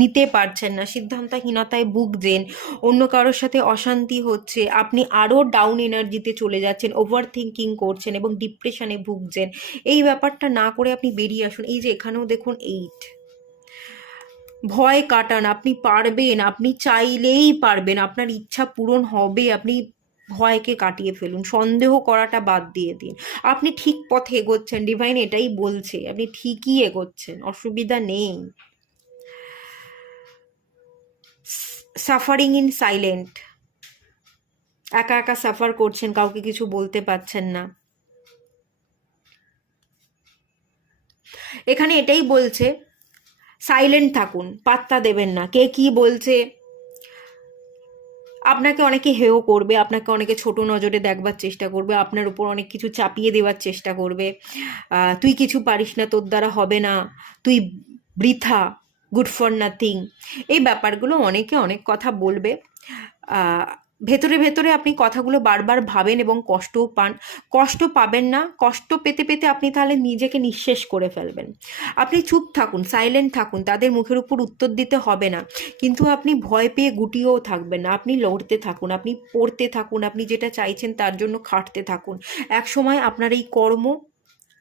নিতে পারছেন না, সিদ্ধান্তহীনতায় ভুগছেন, অন্য কারোর সাথে অশান্তি হচ্ছে, আপনি আরও ডাউন এনার্জিতে চলে যাচ্ছেন, ওভার থিঙ্কিং করছেন এবং ডিপ্রেশনে ভুগছেন, এই ব্যাপারটা না করে আপনি বেরিয়ে আসুন। এই যে এখানেও দেখুন 8, ভয় কাটান, আপনি পারবেন, আপনি চাইলেই পারবেন, আপনার ইচ্ছা পূরণ হবে, আপনি ভয়কে কাটিয়ে ফেলুন, সন্দেহ করাটা বাদ দিয়ে দিন, আপনি ঠিক পথে এগোচ্ছেন, ডিভাইন এটাই বলছে, আপনি ঠিকই এগোচ্ছেন, অসুবিধা নেই। সাফারিং ইন সাইলেন্ট, একা একা সাফার করছেন, কাউকে কিছু বলতে পারছেন না, এখানে এটাই বলছে সাইলেন্ট থাকুন, পাত্তা দেবেন না, কে কি বলছে, আপনাকে অনেকে হেয় করবে, আপনাকে অনেকে ছোট নজরে দেখবার চেষ্টা করবে, আপনার উপর অনেক কিছু চাপিয়ে দেওয়ার চেষ্টা করবে, তুই কিছু পারিস না, তোর দ্বারা হবে না, তুই বৃথা, গুড ফর নাথিং, এই ব্যাপারগুলো অনেকে অনেক কথা বলবে। ভেতরে ভেতরে আপনি কথাগুলো বারবার ভাবেন এবং কষ্টও পান, কষ্ট পাবেন না, কষ্ট পেতে পেতে আপনি তাহলে নিজেকে নিঃশেষ করে ফেলবেন। আপনি চুপ থাকুন, সাইলেন্ট থাকুন, তাদের মুখের উপর উত্তর দিতে হবে না, কিন্তু আপনি ভয় পেয়ে গুটিয়েও থাকবেন না, আপনি লড়তে থাকুন, আপনি পড়তে থাকুন, আপনি যেটা চাইছেন তার জন্য খাটতে থাকুন। এক সময় আপনার এই কর্ম,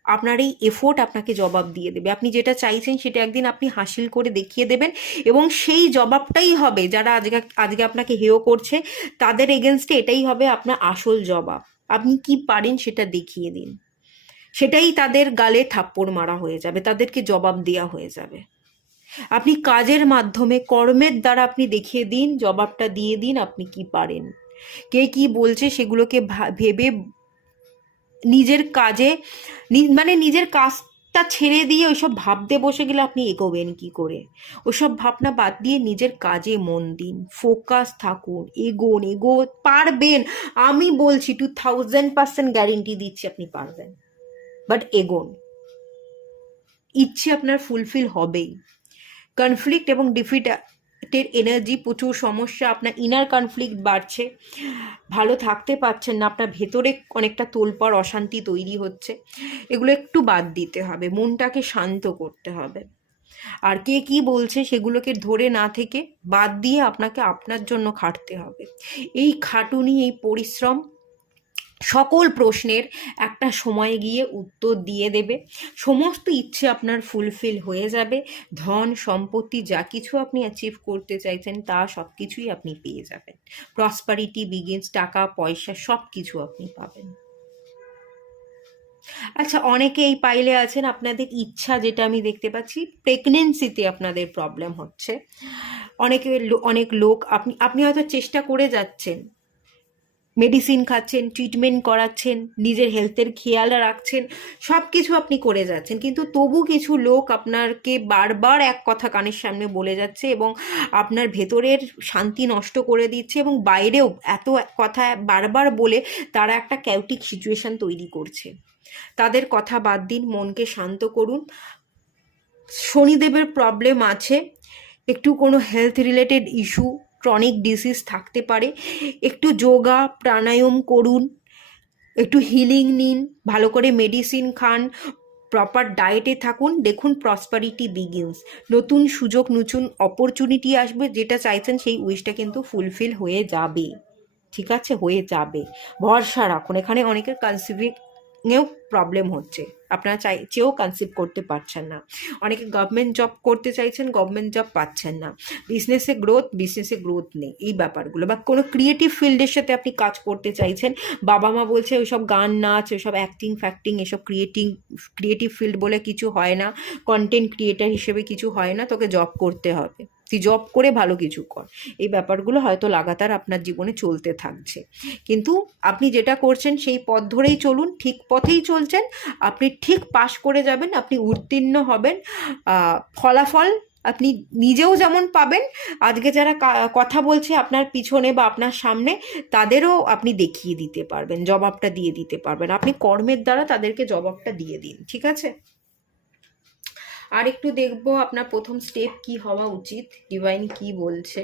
আপনার এই এফোর্ট আপনাকে জবাব দিয়ে দেবে, আপনি যেটা চাইছেন সেটা একদিন আপনি হাসিল করে দেখিয়ে দেবেন, এবং সেই জবাবটাই হবে, যারা আজকে আজকে আপনাকে হেয় করছে তাদের এগেনস্টে এটাই হবে আপনার আসল জবাব। আপনি কি পারেন সেটা দেখিয়ে দিন, সেটাই তাদের গালে থাপ্পড় মারা হয়ে যাবে, তাদেরকে জবাব দেওয়া হয়ে যাবে। আপনি কাজের মাধ্যমে, কর্মের দ্বারা আপনি দেখিয়ে দিন, জবাবটা দিয়ে দিন আপনি কি পারেন। কে কি বলছে সেগুলোকে ভেবে নিজের কাজে, মানে নিজের কাজটা ছেড়ে দিয়ে ওইসব ভাবতে বসে গেলে আপনি এগোবেন কি করে? ওসব ভাবনা বাদ দিয়ে নিজের কাজে মন দিন, ফোকাস থাকুন, এগোন, পারবেন, আমি বলছি 2000% গ্যারেন্টি দিচ্ছি আপনি পারবেন, বাট এগোন, ইচ্ছে আপনার ফুলফিল হবেই। কনফ্লিক্ট এবং ডিফিটের এনার্জি, প্রচুর সমস্যা, আপনার ইনার কনফ্লিক্ট বাড়ছে, ভালো থাকতে পারছেন না, আপনার ভেতরে অনেকটা তোলপাড় অশান্তি তৈরি হচ্ছে, এগুলো একটু বাদ দিতে হবে, মনটাকে শান্ত করতে হবে, আর কে কি বলছে সেগুলোকে ধরে না থেকে বাদ দিয়ে আপনাকে আপনার জন্য খাটতে হবে। এই খাটুনি, এই পরিশ্রম সকল প্রশ্নের একটা সময় গিয়ে উত্তর দিয়ে দেবে, সমস্ত ইচ্ছে আপনার ফুলফিল হয়ে যাবে, ধন সম্পত্তি যা কিছু আপনি অ্যাচিভ করতে চাইছেন তা সব কিছুই আপনি পেয়ে যাবেন। প্রসপারিটি বিগিনস, টাকা পয়সা সব কিছু আপনি পাবেন। আচ্ছা, অনেকে এই পাইলে আছেন, আপনাদের ইচ্ছা যেটা আমি দেখতে পাচ্ছি, প্রেগনেন্সিতে আপনাদের প্রবলেম হচ্ছে, অনেক লোক আপনি হয়তো চেষ্টা করে যাচ্ছেন, মেডিসিন খাচ্ছেন, ট্রিটমেন্ট করাচ্ছেন, নিজের হেলথের খেয়াল রাখছেন, সব কিছু আপনি করে যাচ্ছেন, কিন্তু তবু কিছু লোক আপনাকে বারবার এক কথা কানের সামনে বলে যাচ্ছে এবং আপনার ভেতরের শান্তি নষ্ট করে দিচ্ছে, এবং বাইরেও এত কথা বারবার বলে তারা একটা ক্যাওটিক সিচুয়েশন তৈরি করছে। তাদের কথা বাদ দিন, মনকে শান্ত করুন। শনিদেবের প্রবলেম আছে, একটু কোনো health related issue, chronic disease থাকতে পারে, একটু যোগা প্রাণায়াম করুন, একটু হিলিং নিন, ভালো করে মেডিসিন খান, প্রপার ডায়েটে থাকুন, দেখুন প্রসপারিটি বিগিনস, নতুন সুযোগ নতুন অপরচুনিটি আসবে, যেটা চাইছেন সেই উইশটা কিন্তু ফুলফিল হয়ে যাবে, ঠিক আছে, হয়ে যাবে, ভরসা রাখুন। এখানে অনেকের কনসিভিংয়েও প্রবলেম হচ্ছে, আপনারা চাইছেও কনসিভ করতে পারছেন না, অনেকে গভর্নমেন্ট জব করতে চাইছেন, গভর্নমেন্ট জব পাচ্ছেন না, বিজনেসে গ্রোথ নেই, এই ব্যাপারগুলো, বা কোনো ক্রিয়েটিভ ফিল্ডের সাথে আপনি কাজ করতে চাইছেন, বাবা মা বলছে ওইসব গান নাচ ওইসব অ্যাক্টিং এসব ক্রিয়েটিভ ফিল্ড বলে কিছু হয় না, কন্টেন্ট ক্রিয়েটার হিসেবে কিছু হয় না, তোকে জব করতে হবে, তুই জব করে ভালো কিছু কর, এই ব্যাপারগুলো হয়তো লাগাতার আপনার জীবনে চলতে থাকছে। কিন্তু আপনি যেটা করছেন সেই পথ ধরেই চলুন, ঠিক পথেই চলছেন, আপনি ঠিক পাশ করে যাবেন, আপনি উত্তীর্ণ হবেন, ফলাফল আপনি নিজেও যেমন পাবেন, আজকে যারা কথা বলছে আপনার পিছনে বা আপনার সামনে, তাদেরও আপনি দেখিয়ে দিতে পারবেন, জবাবটা দিয়ে দিতে পারবেন, আপনি কর্মের দ্বারা তাদেরকে জবাবটা দিয়ে দিন, ঠিক আছে। আর একটু দেখবো আপনার প্রথম স্টেপ কি হওয়া উচিত, ডিভাইন কি বলছে।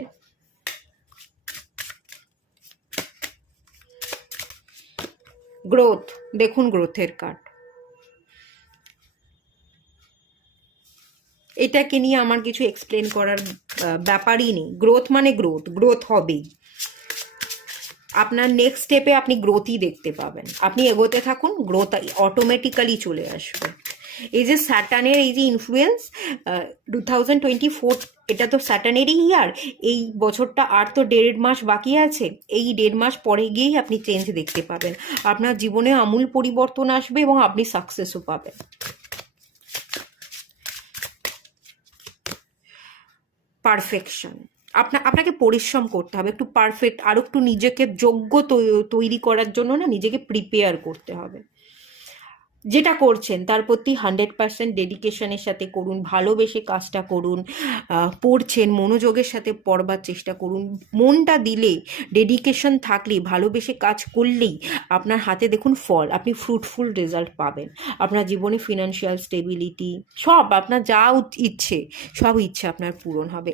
গ্রোথ, দেখুন গ্রোথের কার্ড, এটাকে নিয়ে আমার কিছু এক্সপ্লেন করার ব্যাপারই নেই, গ্রোথ মানে গ্রোথ হবেই, আপনার নেক্সট স্টেপে আপনি গ্রোথই দেখতে পাবেন, আপনি এগোতে থাকুন, গ্রোথ অটোমেটিক্যালি চলে আসবে। এই যে স্যাটার্নের এই যে ইনফ্লুয়েন্স 2024, এটা তো স্যাটার্নেরই ইয়ার, এই বছরটা আর তো 1.5 মাস বাকি আছে, এই 1.5 মাস পরে গিয়েই আপনি চেঞ্জ দেখতে পাবেন, আপনার জীবনে আমূল পরিবর্তন আসবে এবং আপনি সাকসেসও পাবেন। পারফেকশন, আপনাকে পরিশ্রম করতে হবে, একটু পারফেক্ট, আর একটু নিজেকে যোগ্য তৈরি করার জন্য না, নিজেকে প্রিপেয়ার করতে হবে, যেটা করছেন তার প্রতি 100% ডেডিকেশনের সাথে করুন, ভালোবেসে কাজটা করুন, পড়ছেন মনোযোগের সাথে পড়বার চেষ্টা করুন, মনটা দিলে, ডেডিকেশন থাকলে, ভালোবেসে কাজ করলেই আপনার হাতে দেখুন ফল, আপনি ফ্রুটফুল রেজাল্ট পাবেন, আপনার জীবনে ফিনান্সিয়াল স্টেবিলিটি, সব আপনার যা ইচ্ছে, সব ইচ্ছে আপনার পূরণ হবে।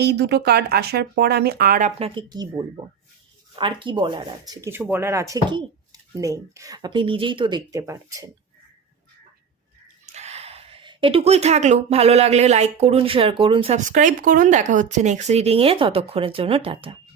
এই দুটো কার্ড আসার পর আমি আর আপনাকে কি বলবো, আর কি বলার আছে, কিছু বলার আছে কি, নেই, আপনি নিজেই তো দেখতে পাচ্ছেন। এটুকুই থাকলো, ভালো লাগলে লাইক করুন, শেয়ার করুন, সাবস্ক্রাইব করুন, দেখা হচ্ছে নেক্সট রিডিংয়ে, ততক্ষণের জন্য টাটা।